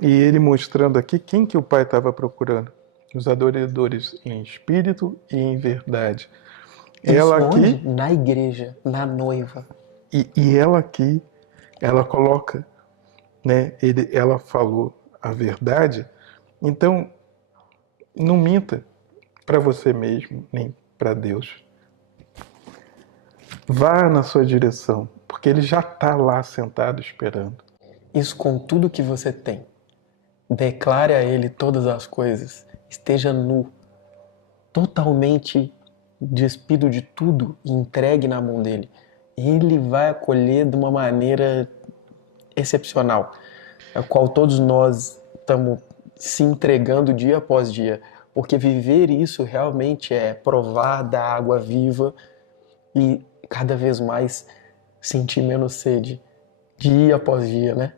E ele mostrando aqui quem que o Pai estava procurando. Os adoradores em espírito e em verdade. Isso Ela onde? aqui, Na igreja, na noiva. e ela aqui, ela coloca, né? Ela falou a verdade. Então, não minta para você mesmo, nem para Deus. Vá na sua direção, porque ele já está lá sentado esperando. Isso com tudo que você tem. Declare a Ele todas as coisas. Esteja nu, totalmente despido de tudo e entregue na mão dele. Ele vai acolher de uma maneira excepcional, a qual todos nós estamos se entregando dia após dia, porque viver isso realmente é provar da água viva e cada vez mais sentir menos sede, dia após dia, né?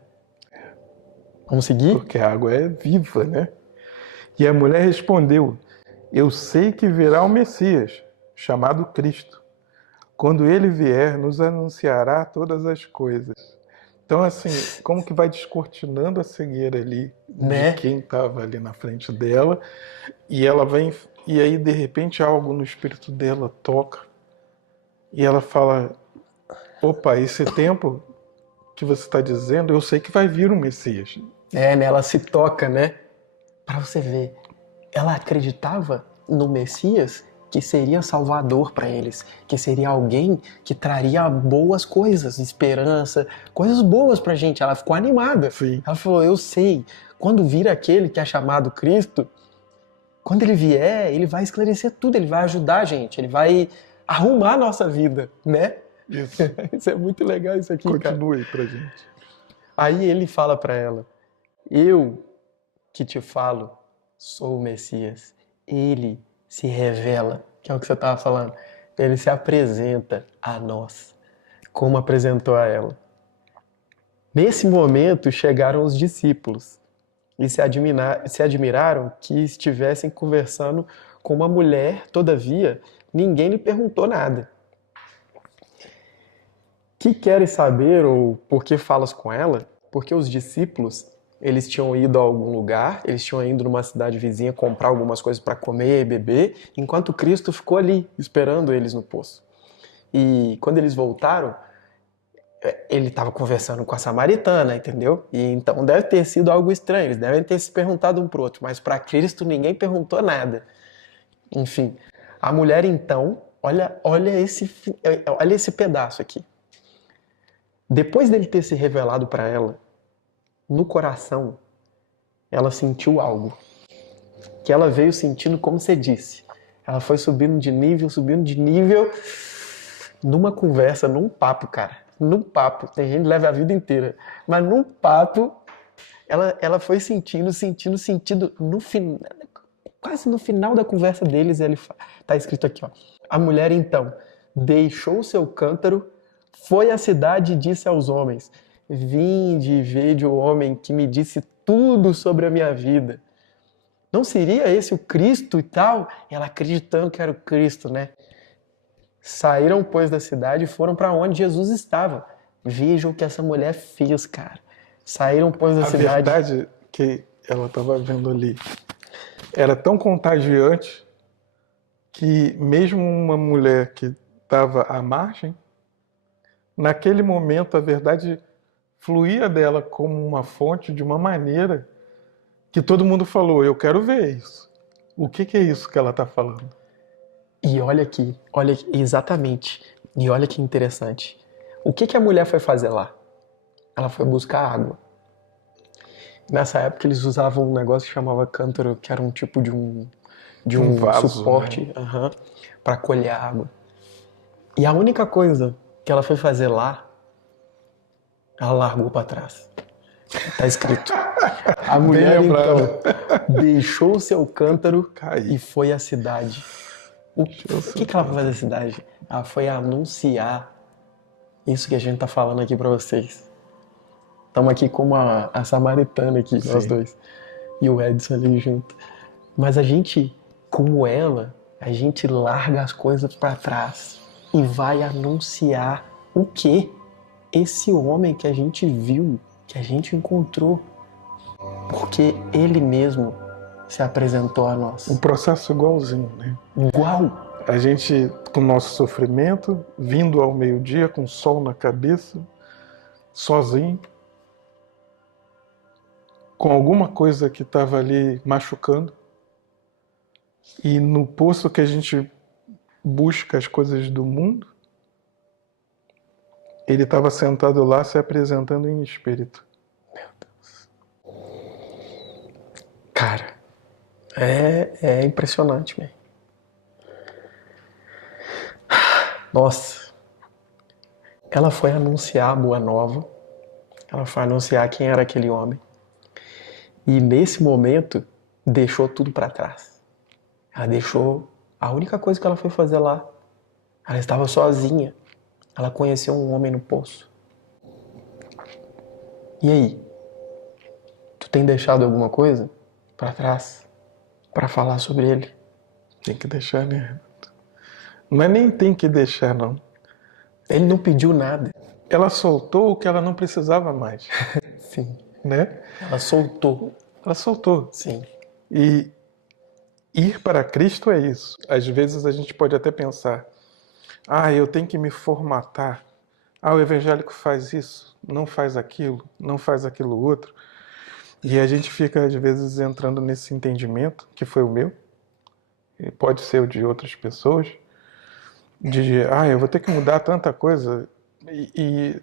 Vamos seguir? Porque a água é viva, né? E a mulher respondeu: eu sei que virá o Messias, chamado Cristo. Quando ele vier, nos anunciará todas as coisas. Então, assim, como que vai descortinando a cegueira ali Né? de quem estava ali na frente dela, e ela vem, e aí de repente algo no espírito dela toca, e ela fala: opa, esse tempo que você está dizendo, eu sei que vai vir o Messias. É, né? Ela se toca, né? Para você ver, ela acreditava no Messias que seria salvador para eles, que seria alguém que traria boas coisas, esperança, coisas boas pra gente. Ela ficou animada. Sim. Ela falou: eu sei, quando vir aquele que é chamado Cristo, quando ele vier, ele vai esclarecer tudo, ele vai ajudar a gente, ele vai arrumar a nossa vida, né? Isso. Isso é muito legal isso aqui, cara. Continue pra gente. Aí ele fala para ela: eu que te falo sou o Messias. Ele se revela, que é o que você estava falando. Ele se apresenta a nós, como apresentou a ela. Nesse momento chegaram os discípulos e se admiraram que estivessem conversando com uma mulher. Todavia, ninguém lhe perguntou nada. Que queres saber ou por que falas com ela? Porque os discípulos, eles tinham ido a algum lugar, eles tinham ido numa cidade vizinha comprar algumas coisas para comer e beber, enquanto Cristo ficou ali, esperando eles no poço. E quando eles voltaram, ele estava conversando com a samaritana, entendeu? E então deve ter sido algo estranho, eles devem ter se perguntado um pro outro, mas para Cristo ninguém perguntou nada. Enfim, a mulher então, olha esse pedaço aqui. Depois dele ter se revelado para ela, no coração, ela sentiu algo. Que ela veio sentindo, como você disse. Ela foi subindo de nível, numa conversa, num papo, cara. Num papo. Tem gente que leva a vida inteira. Mas num papo, ela foi sentindo. No final, quase no final da conversa deles, tá escrito aqui, ó. A mulher, então, deixou o seu cântaro, foi à cidade e disse aos homens: vinde e vede o homem que me disse tudo sobre a minha vida. Não seria esse o Cristo e tal? Ela acreditando que era o Cristo, né? Saíram, pois, da cidade e foram para onde Jesus estava. Vejam o que essa mulher fez, cara. Saíram, pois, da cidade. A verdade é que ela estava vendo ali era tão contagiante que mesmo uma mulher que estava à margem, naquele momento a verdade fluía dela como uma fonte de uma maneira que todo mundo falou, eu quero ver isso. O que é isso que ela está falando? E olha aqui, exatamente. E olha que interessante. O que a mulher foi fazer lá? Ela foi buscar água. Nessa época eles usavam um negócio que chamava cântaro, que era um tipo de um vaso, suporte, para colher água. E a única coisa que ela foi fazer lá, ela largou para trás. Tá escrito. A mulher então deixou o seu cântaro e foi à cidade. O que ela foi fazer na cidade? Ela foi anunciar isso que a gente tá falando aqui para vocês. Estamos aqui com a samaritana aqui, nós dois. E o Edson ali junto. Mas a gente, como ela, a gente larga as coisas para trás e vai anunciar o quê? Esse homem que a gente viu, que a gente encontrou. Porque ele mesmo se apresentou a nós. Um processo igualzinho, né? Igual. A gente, com o nosso sofrimento, vindo ao meio-dia, com o sol na cabeça, sozinho, com alguma coisa que estava ali machucando. E no poço que a gente busca as coisas do mundo, ele estava sentado lá se apresentando em espírito. Meu Deus. Cara, é impressionante, velho. Nossa. Ela foi anunciar a boa nova. Ela foi anunciar quem era aquele homem. E nesse momento, deixou tudo para trás. Ela deixou a única coisa que ela foi fazer lá. Ela estava sozinha. Ela conheceu um homem no poço. E aí? Tu tem deixado alguma coisa para trás para falar sobre ele? Tem que deixar, né? Mas nem tem que deixar, não. Ele não pediu nada. Ela soltou o que ela não precisava mais. Sim. Né? Ela soltou. Ela soltou. Sim. E ir para Cristo é isso. Às vezes a gente pode até pensar, eu tenho que me formatar. O evangélico faz isso, não faz aquilo outro. E a gente fica, às vezes, entrando nesse entendimento, que foi o meu, e pode ser o de outras pessoas, de, eu vou ter que mudar tanta coisa. E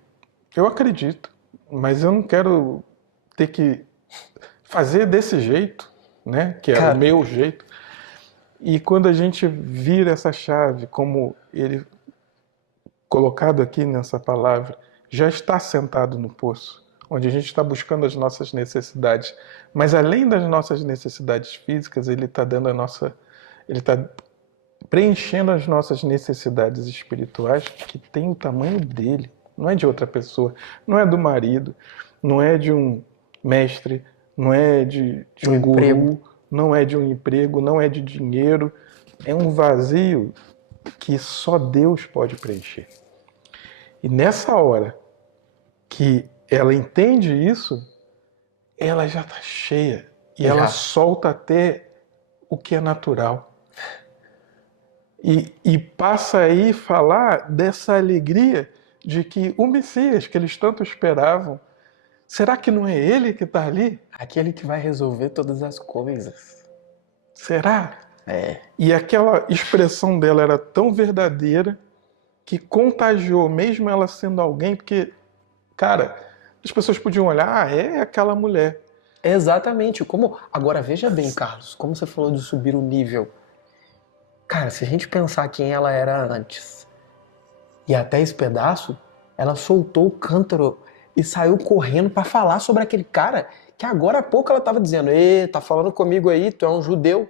eu acredito, mas eu não quero ter que fazer desse jeito, né? Que é o meu jeito. E quando a gente vira essa chave, como ele colocado aqui nessa palavra, já está sentado no poço, onde a gente está buscando as nossas necessidades. Mas além das nossas necessidades físicas, ele está ele está preenchendo as nossas necessidades espirituais, que tem o tamanho dele, não é de outra pessoa, não é do marido, não é de um mestre, não é de um guru, não é de um emprego, não é de dinheiro, é um vazio que só Deus pode preencher. E nessa hora que ela entende isso, ela já está cheia e ela solta até o que é natural. E passa aí falar dessa alegria de que o Messias, que eles tanto esperavam, será que não é ele que está ali? Aquele que vai resolver todas as coisas. Será? É. E aquela expressão dela era tão verdadeira que contagiou, mesmo ela sendo alguém, porque, cara, as pessoas podiam olhar, é aquela mulher. Exatamente. Agora veja bem, Carlos, como você falou de subir o nível. Cara, se a gente pensar quem ela era antes e até esse pedaço, ela soltou o cântaro e saiu correndo para falar sobre aquele cara que agora há pouco ela estava dizendo, tá falando comigo aí, tu é um judeu.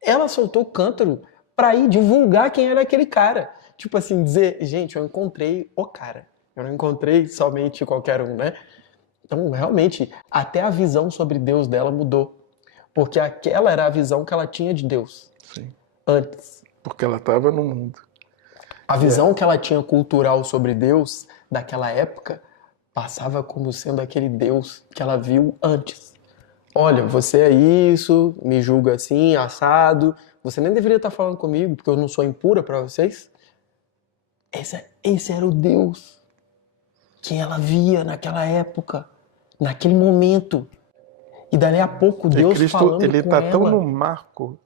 Ela soltou o cântaro para ir divulgar quem era aquele cara. Tipo assim, dizer, gente, eu encontrei o cara. Eu não encontrei somente qualquer um, né? Então, realmente, até a visão sobre Deus dela mudou. Porque aquela era a visão que ela tinha de Deus. Sim. Antes. Porque ela estava no mundo. A visão que ela tinha cultural sobre Deus daquela época passava como sendo aquele Deus que ela viu antes. olha, você é isso, me julga assim, assado, você nem deveria estar falando comigo, porque eu não sou impura para vocês. Esse era o Deus que ela via naquela época, naquele momento. E dali a pouco, E Deus Cristo, falando ele com está tão no ela. marco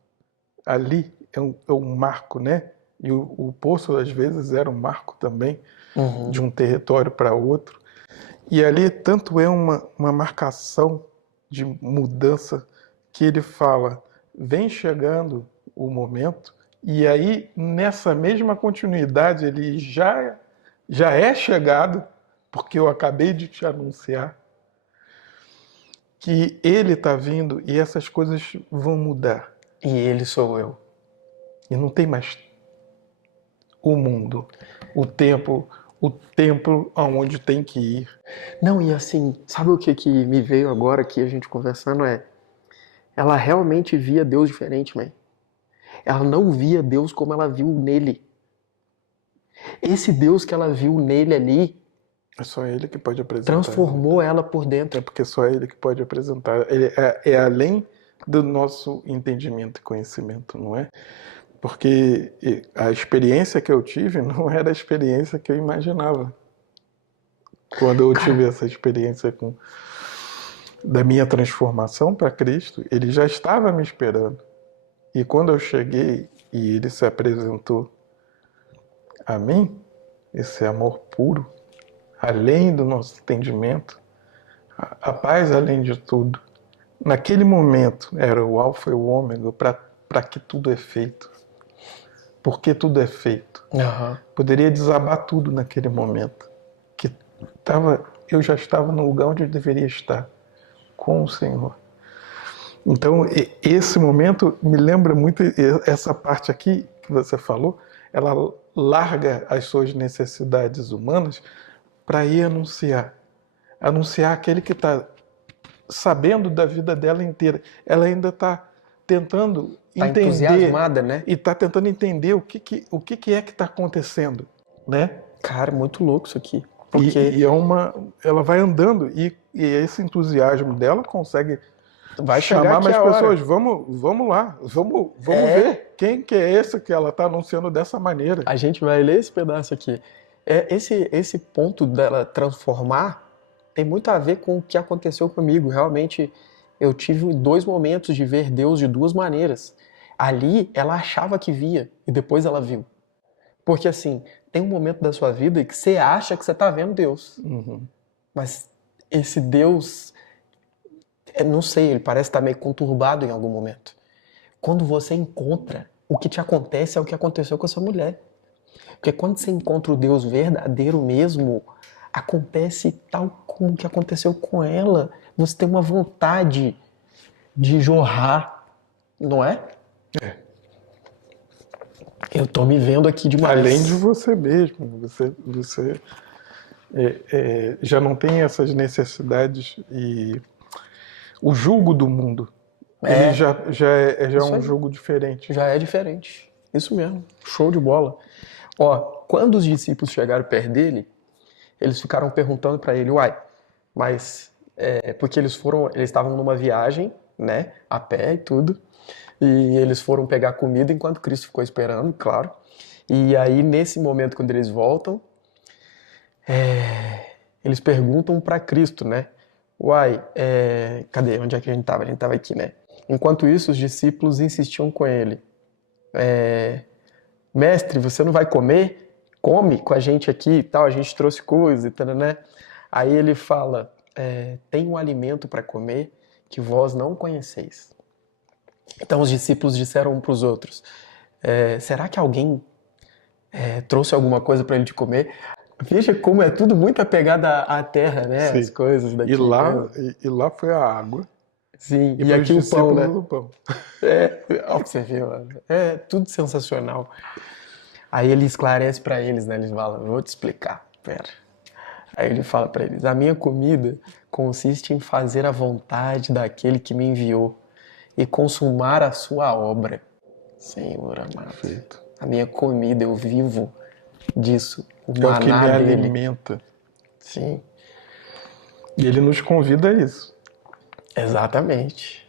ali, é um marco, né? E o poço, às vezes, era um marco também, Uhum. de um território para outro. E ali, tanto é uma marcação de mudança, que ele fala, vem chegando o momento, e aí, nessa mesma continuidade, ele já é chegado, porque eu acabei de te anunciar, que ele está vindo e essas coisas vão mudar. E ele sou eu. E não tem mais o mundo, o templo aonde tem que ir. Não, e assim, sabe o que me veio agora aqui a gente conversando é, ela realmente via Deus diferente, mãe. Ela não via Deus como ela viu nele. Esse Deus que ela viu nele ali É só ele que pode apresentar. transformou ela por É dentro. porque só ele que pode apresentar. Ele é além do nosso entendimento e conhecimento, não é? Porque a experiência que eu tive não era a experiência que eu imaginava. Quando eu tive essa experiência da minha transformação para Cristo, ele já estava me esperando. E quando eu cheguei e ele se apresentou a mim, esse amor puro, além do nosso entendimento, a paz além de tudo, naquele momento era o alfa e o ômega para que tudo é feito. Porque tudo é feito. Uhum. Poderia desabar tudo naquele momento. Eu já estava no lugar onde eu deveria estar, com o Senhor. Então, esse momento me lembra muito essa parte aqui que você falou, ela larga as suas necessidades humanas para ir anunciar. Anunciar aquele que está sabendo da vida dela inteira. Ela ainda está tentando entender. Entusiasmada, né? E está tentando entender o que é que está acontecendo, né? Cara, muito louco isso aqui. Porque ela vai andando e esse entusiasmo dela consegue vai chamar mais pessoas. hora. Vamos lá, vamos ver quem que é esse que ela está anunciando dessa maneira. A gente vai ler esse pedaço aqui. Esse ponto dela transformar tem muito a ver com o que aconteceu comigo. Realmente, eu tive 2 momentos de ver Deus de 2 maneiras. Ali, ela achava que via e depois ela viu. Porque assim, tem um momento da sua vida que você acha que você está vendo Deus. Uhum. Mas esse Deus, não sei, ele parece estar meio conturbado em algum momento. Quando você encontra, o que te acontece é o que aconteceu com essa mulher. Porque quando você encontra o Deus verdadeiro mesmo, acontece tal como que aconteceu com ela. Você tem uma vontade de jorrar, não é? É. Eu tô me vendo aqui demais. Além de você mesmo, você já não tem essas necessidades e o julgo do mundo, ele já é um julgo diferente. Já é diferente. Isso mesmo. Show de bola. Ó, quando os discípulos chegaram perto dele, eles ficaram perguntando para ele, uai, mas porque eles estavam numa viagem, né, a pé e tudo, e eles foram pegar comida enquanto Cristo ficou esperando, claro. E aí nesse momento quando eles voltam, eles perguntam para Cristo, né? Uai, cadê? Onde é que a gente estava? A gente estava aqui, né? Enquanto isso, os discípulos insistiam com ele. Mestre, você não vai comer? Come com a gente aqui e tal, a gente trouxe coisa e tal, né? Aí ele fala, tem um alimento para comer que vós não conheceis. Então os discípulos disseram um para os outros, será que alguém trouxe alguma coisa para ele de comer? Veja como é tudo muito apegado à terra, né? Sim. As coisas daqui. E lá foi a água. Sim, e aqui o pão, né? O pão. Ó, pra você ver, mano. É tudo sensacional. Aí ele esclarece pra eles, né? Eles falam, vou te explicar, pera. Aí ele fala pra eles, a minha comida consiste em fazer a vontade daquele que me enviou e consumar a sua obra. Senhor amado. Perfeito. A minha comida, eu vivo disso. O É o que me maná dele. alimenta. Sim. E ele nos convida a isso. Exatamente.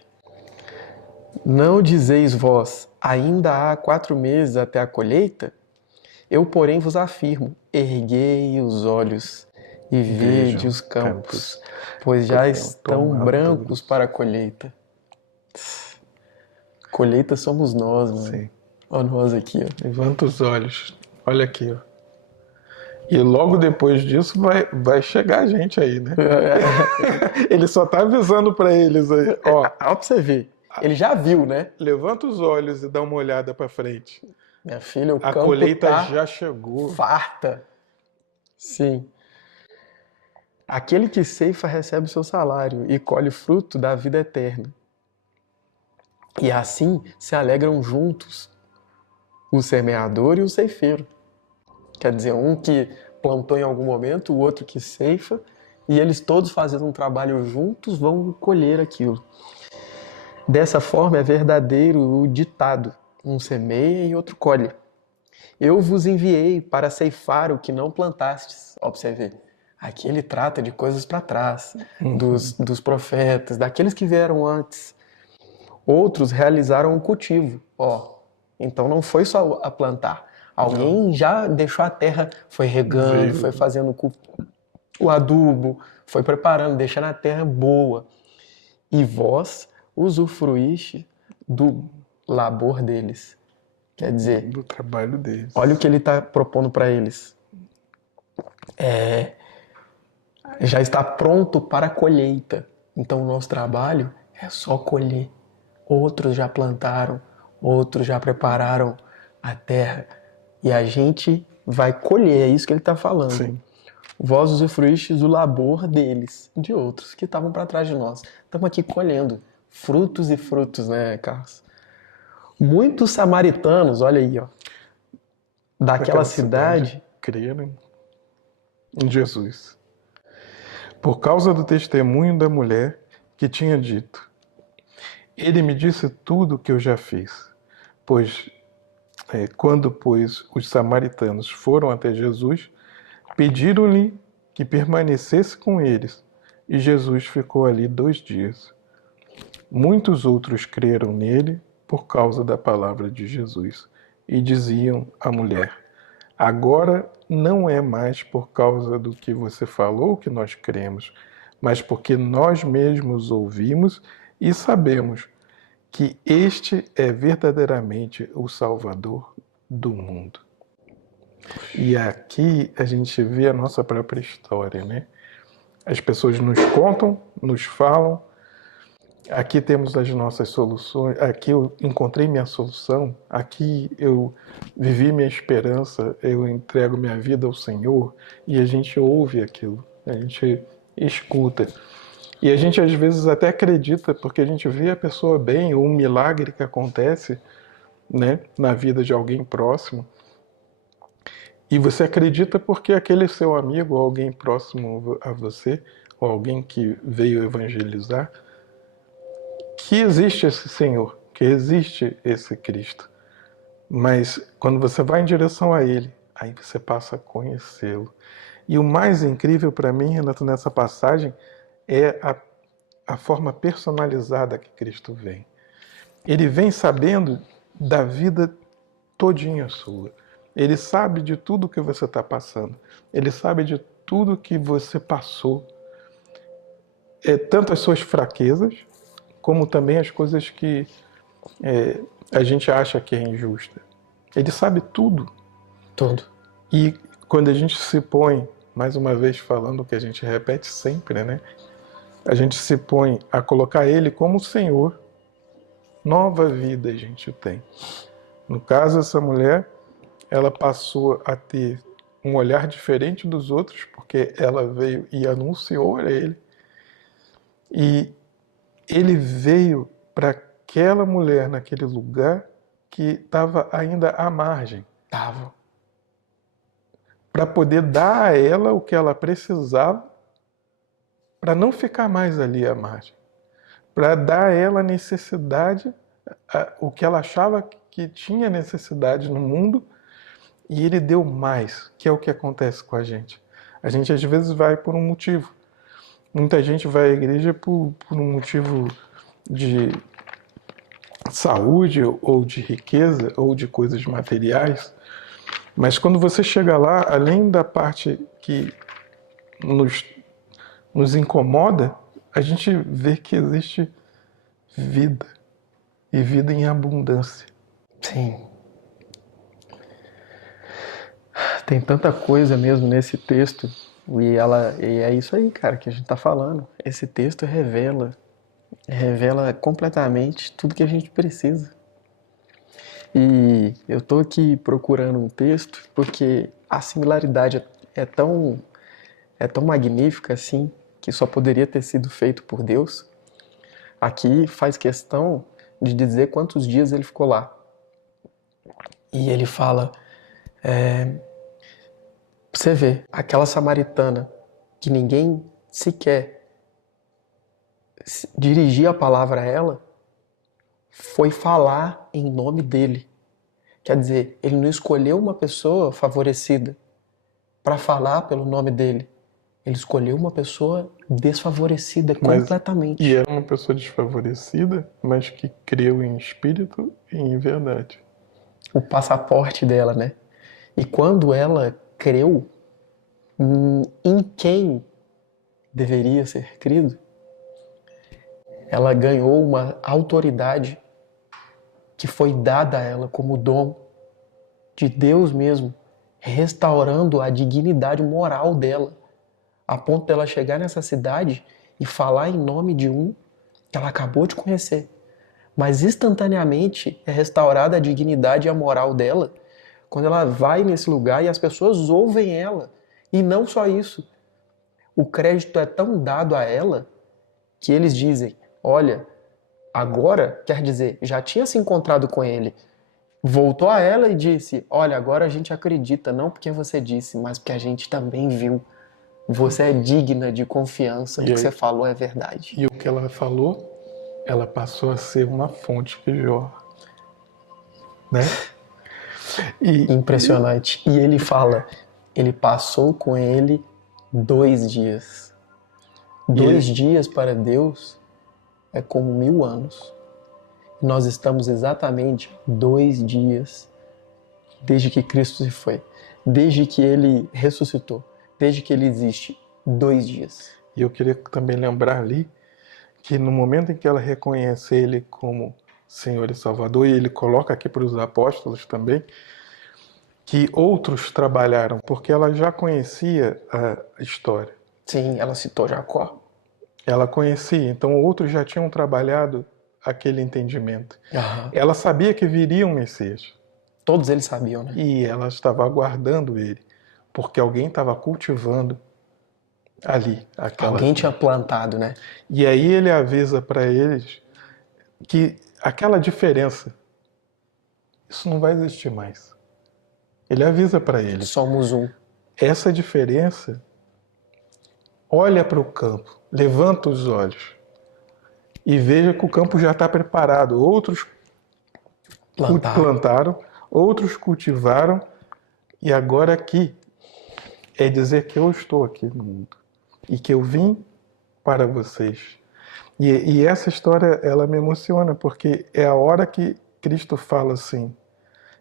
Não dizeis vós, ainda há 4 meses até a colheita? Eu, porém, vos afirmo, erguei os olhos e vede Vejam os campos, campos, pois já porque estão estão brancos maduros. para a colheita. Colheita somos nós, mano. Sim. Olha nós aqui, ó. Levanta os olhos. Olha aqui, ó. E logo depois disso vai chegar a gente aí, né? Ele só tá avisando para eles aí, ó. Ó pra você ver. Ele já viu, né? Levanta os olhos e dá uma olhada para frente. Minha filha, o A campo colheita tá já chegou. farta. Sim. Aquele que ceifa recebe o seu salário e colhe o fruto da vida eterna. E assim se alegram juntos o semeador e o ceifeiro. Quer dizer, um que plantou em algum momento, o outro que ceifa, e eles todos fazendo um trabalho juntos vão colher aquilo. Dessa forma é verdadeiro o ditado: um semeia e outro colhe. Eu vos enviei para ceifar o que não plantastes. Ó, pra você ver. Aqui ele trata de coisas para trás, dos profetas, daqueles que vieram antes. Outros realizaram o cultivo. Ó, então não foi só a plantar. Alguém já deixou a terra, foi regando, foi fazendo o adubo, foi preparando, deixando a terra boa. E vós usufruíste do labor deles. Quer dizer, do trabalho deles. olha o que ele está propondo para eles. Já está pronto para a colheita. Então o nosso trabalho é só colher. Outros já plantaram, outros já prepararam a terra. E a gente vai colher, é isso que ele está falando. Sim. Vós usufruístes do labor deles, de outros que estavam para trás de nós. Estamos aqui colhendo frutos e frutos, né, Carlos? Muitos samaritanos, olha aí, ó, daquela cidade creram em Jesus. Por causa do testemunho da mulher que tinha dito: ele me disse tudo o que eu já fiz. Quando os samaritanos foram até Jesus, pediram-lhe que permanecesse com eles, e Jesus ficou ali 2 dias. Muitos outros creram nele por causa da palavra de Jesus, e diziam à mulher: agora não é mais por causa do que você falou que nós cremos, mas porque nós mesmos ouvimos e sabemos que este é verdadeiramente o Salvador do mundo. E aqui a gente vê a nossa própria história, né? As pessoas nos contam, nos falam. Aqui temos as nossas soluções. Aqui eu encontrei minha solução. Aqui eu vivi minha esperança. Eu entrego minha vida ao Senhor. E a gente ouve aquilo. A gente escuta. E a gente às vezes até acredita, porque a gente vê a pessoa bem, ou um milagre que acontece, né, na vida de alguém próximo. E você acredita porque aquele seu amigo, ou alguém próximo a você, ou alguém que veio evangelizar, que existe esse Senhor, que existe esse Cristo. Mas quando você vai em direção a Ele, aí você passa a conhecê-lo. E o mais incrível para mim, Renato, nessa passagem, é a forma personalizada que Cristo vem. Ele vem sabendo da vida todinha sua. Ele sabe de tudo que você está passando. Ele sabe de tudo que você passou. Tanto as suas fraquezas, como também as coisas que a gente acha que é injusta. Ele sabe tudo. Tudo. E quando a gente se põe, mais uma vez falando o que a gente repete sempre, né? A gente se põe a colocar Ele como Senhor, nova vida a gente tem. No caso, essa mulher, ela passou a ter um olhar diferente dos outros, porque ela veio e anunciou a Ele. E Ele veio para aquela mulher naquele lugar que estava ainda à margem. Tava. Para poder dar a ela o que ela precisava para não ficar mais ali à margem. Para dar a ela a necessidade, o que ela achava que tinha necessidade no mundo, e Ele deu mais, que é o que acontece com a gente. A gente às vezes vai por um motivo. Muita gente vai à igreja por um motivo de saúde ou de riqueza ou de coisas materiais, mas quando você chega lá, além da parte que nos, nos incomoda, a gente vê que existe vida e vida em abundância. Sim. Tem tanta coisa mesmo nesse texto e é isso aí, cara, que a gente tá falando. Esse texto revela completamente tudo que a gente precisa. E eu tô aqui procurando um texto porque a similaridade é tão magnífica assim que só poderia ter sido feito por Deus. Aqui faz questão de dizer quantos dias ele ficou lá. E ele fala, você vê, aquela samaritana que ninguém sequer dirigia a palavra a ela, foi falar em nome dele. Quer dizer, ele não escolheu uma pessoa favorecida para falar pelo nome dele. Ele escolheu uma pessoa desfavorecida completamente. E era uma pessoa desfavorecida, mas que creu em espírito e em verdade. O passaporte dela, né? E quando ela creu em quem deveria ser crido, ela ganhou uma autoridade que foi dada a ela como dom de Deus mesmo, restaurando a dignidade moral dela, a ponto dela chegar nessa cidade e falar em nome de um que ela acabou de conhecer. Mas instantaneamente é restaurada a dignidade e a moral dela quando ela vai nesse lugar e as pessoas ouvem ela. E não só isso, o crédito é tão dado a ela que eles dizem, olha, agora, quer dizer, já tinha se encontrado com ele, voltou a ela e disse, olha, agora a gente acredita, não porque você disse, mas porque a gente também viu. Você é digna de confiança, o que você falou é verdade. E o que ela falou, ela passou a ser uma fonte que jorra. Né? Impressionante. E ele fala, ele passou com ele 2 dias. 2 dias para Deus é como 1000 anos. Nós estamos exatamente 2 dias desde que Cristo se foi, desde que ele ressuscitou, desde que ele existe. 2 dias. E eu queria também lembrar ali que no momento em que ela reconhece ele como Senhor e Salvador, e ele coloca aqui para os apóstolos também, que outros trabalharam, porque ela já conhecia a história. Sim, ela citou Jacó. Ela conhecia, então outros já tinham trabalhado aquele entendimento. Uhum. Ela sabia que viria um Messias. Todos eles sabiam, né? E ela estava aguardando ele, porque alguém estava cultivando ali. Alguém tinha plantado, né? E aí ele avisa para eles que aquela diferença, isso não vai existir mais. Ele avisa para eles. Somos um. Essa diferença, olha para o campo, levanta os olhos e veja que o campo já está preparado. Outros plantaram, outros cultivaram, e agora aqui é dizer que eu estou aqui no mundo e que eu vim para vocês. E essa história, ela me emociona, porque é a hora que Cristo fala assim,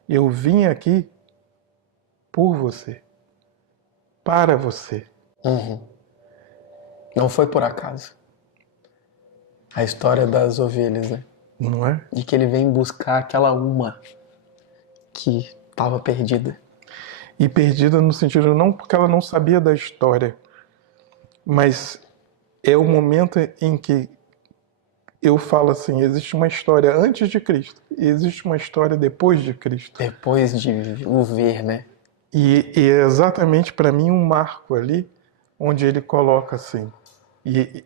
eu vim aqui por você, para você. Uhum. Não foi por acaso. A história das ovelhas, né? Não é? De que ele vem buscar aquela uma que estava perdida. E perdida no sentido não porque ela não sabia da história, mas é o momento em que eu falo assim, existe uma história antes de Cristo e existe uma história depois de Cristo. Depois de o ver, né? E é exatamente para mim um marco ali, onde ele coloca assim, e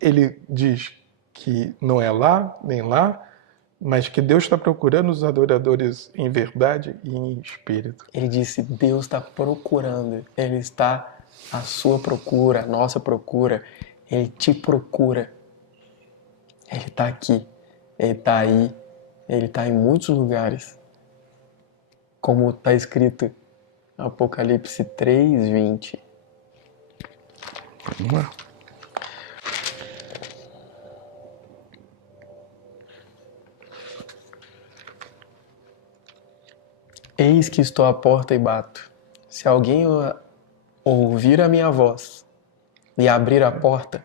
ele diz que não é lá, nem lá, mas que Deus está procurando os adoradores em verdade e em espírito. Ele disse, Deus está procurando, Ele está à sua procura, à nossa procura, Ele te procura. Ele está aqui, Ele está aí, Ele está em muitos lugares. Como está escrito Apocalipse 3:20. Vamos lá. Eis que estou à porta e bato. Se alguém ouvir a minha voz e abrir a porta,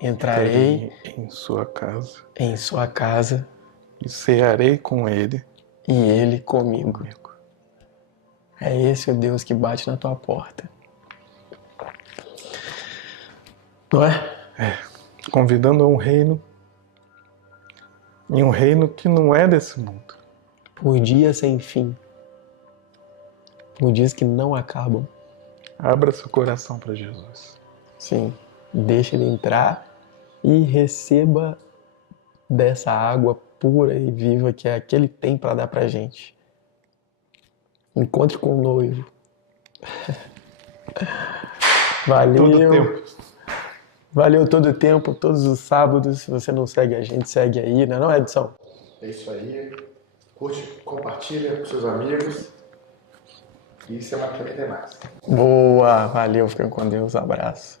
entrarei em sua casa em sua casa e cearei com ele. e ele comigo. É esse o Deus que bate na tua porta. Não é? Convidando a um reino, em um reino que não é desse mundo. Por dias sem fim. Por dias que não acabam. Abra seu coração para Jesus. Sim. Deixa ele entrar e receba dessa água pura e viva que é a que ele tem para dar pra gente. Encontre com o noivo. Valeu. Todo tempo. Valeu todo o tempo, todos os sábados. Se você não segue a gente, segue aí, né, não, Edson? É isso aí. Curte, compartilha com seus amigos. E semana que vem tem mais. Boa, valeu, fica com Deus, abraço.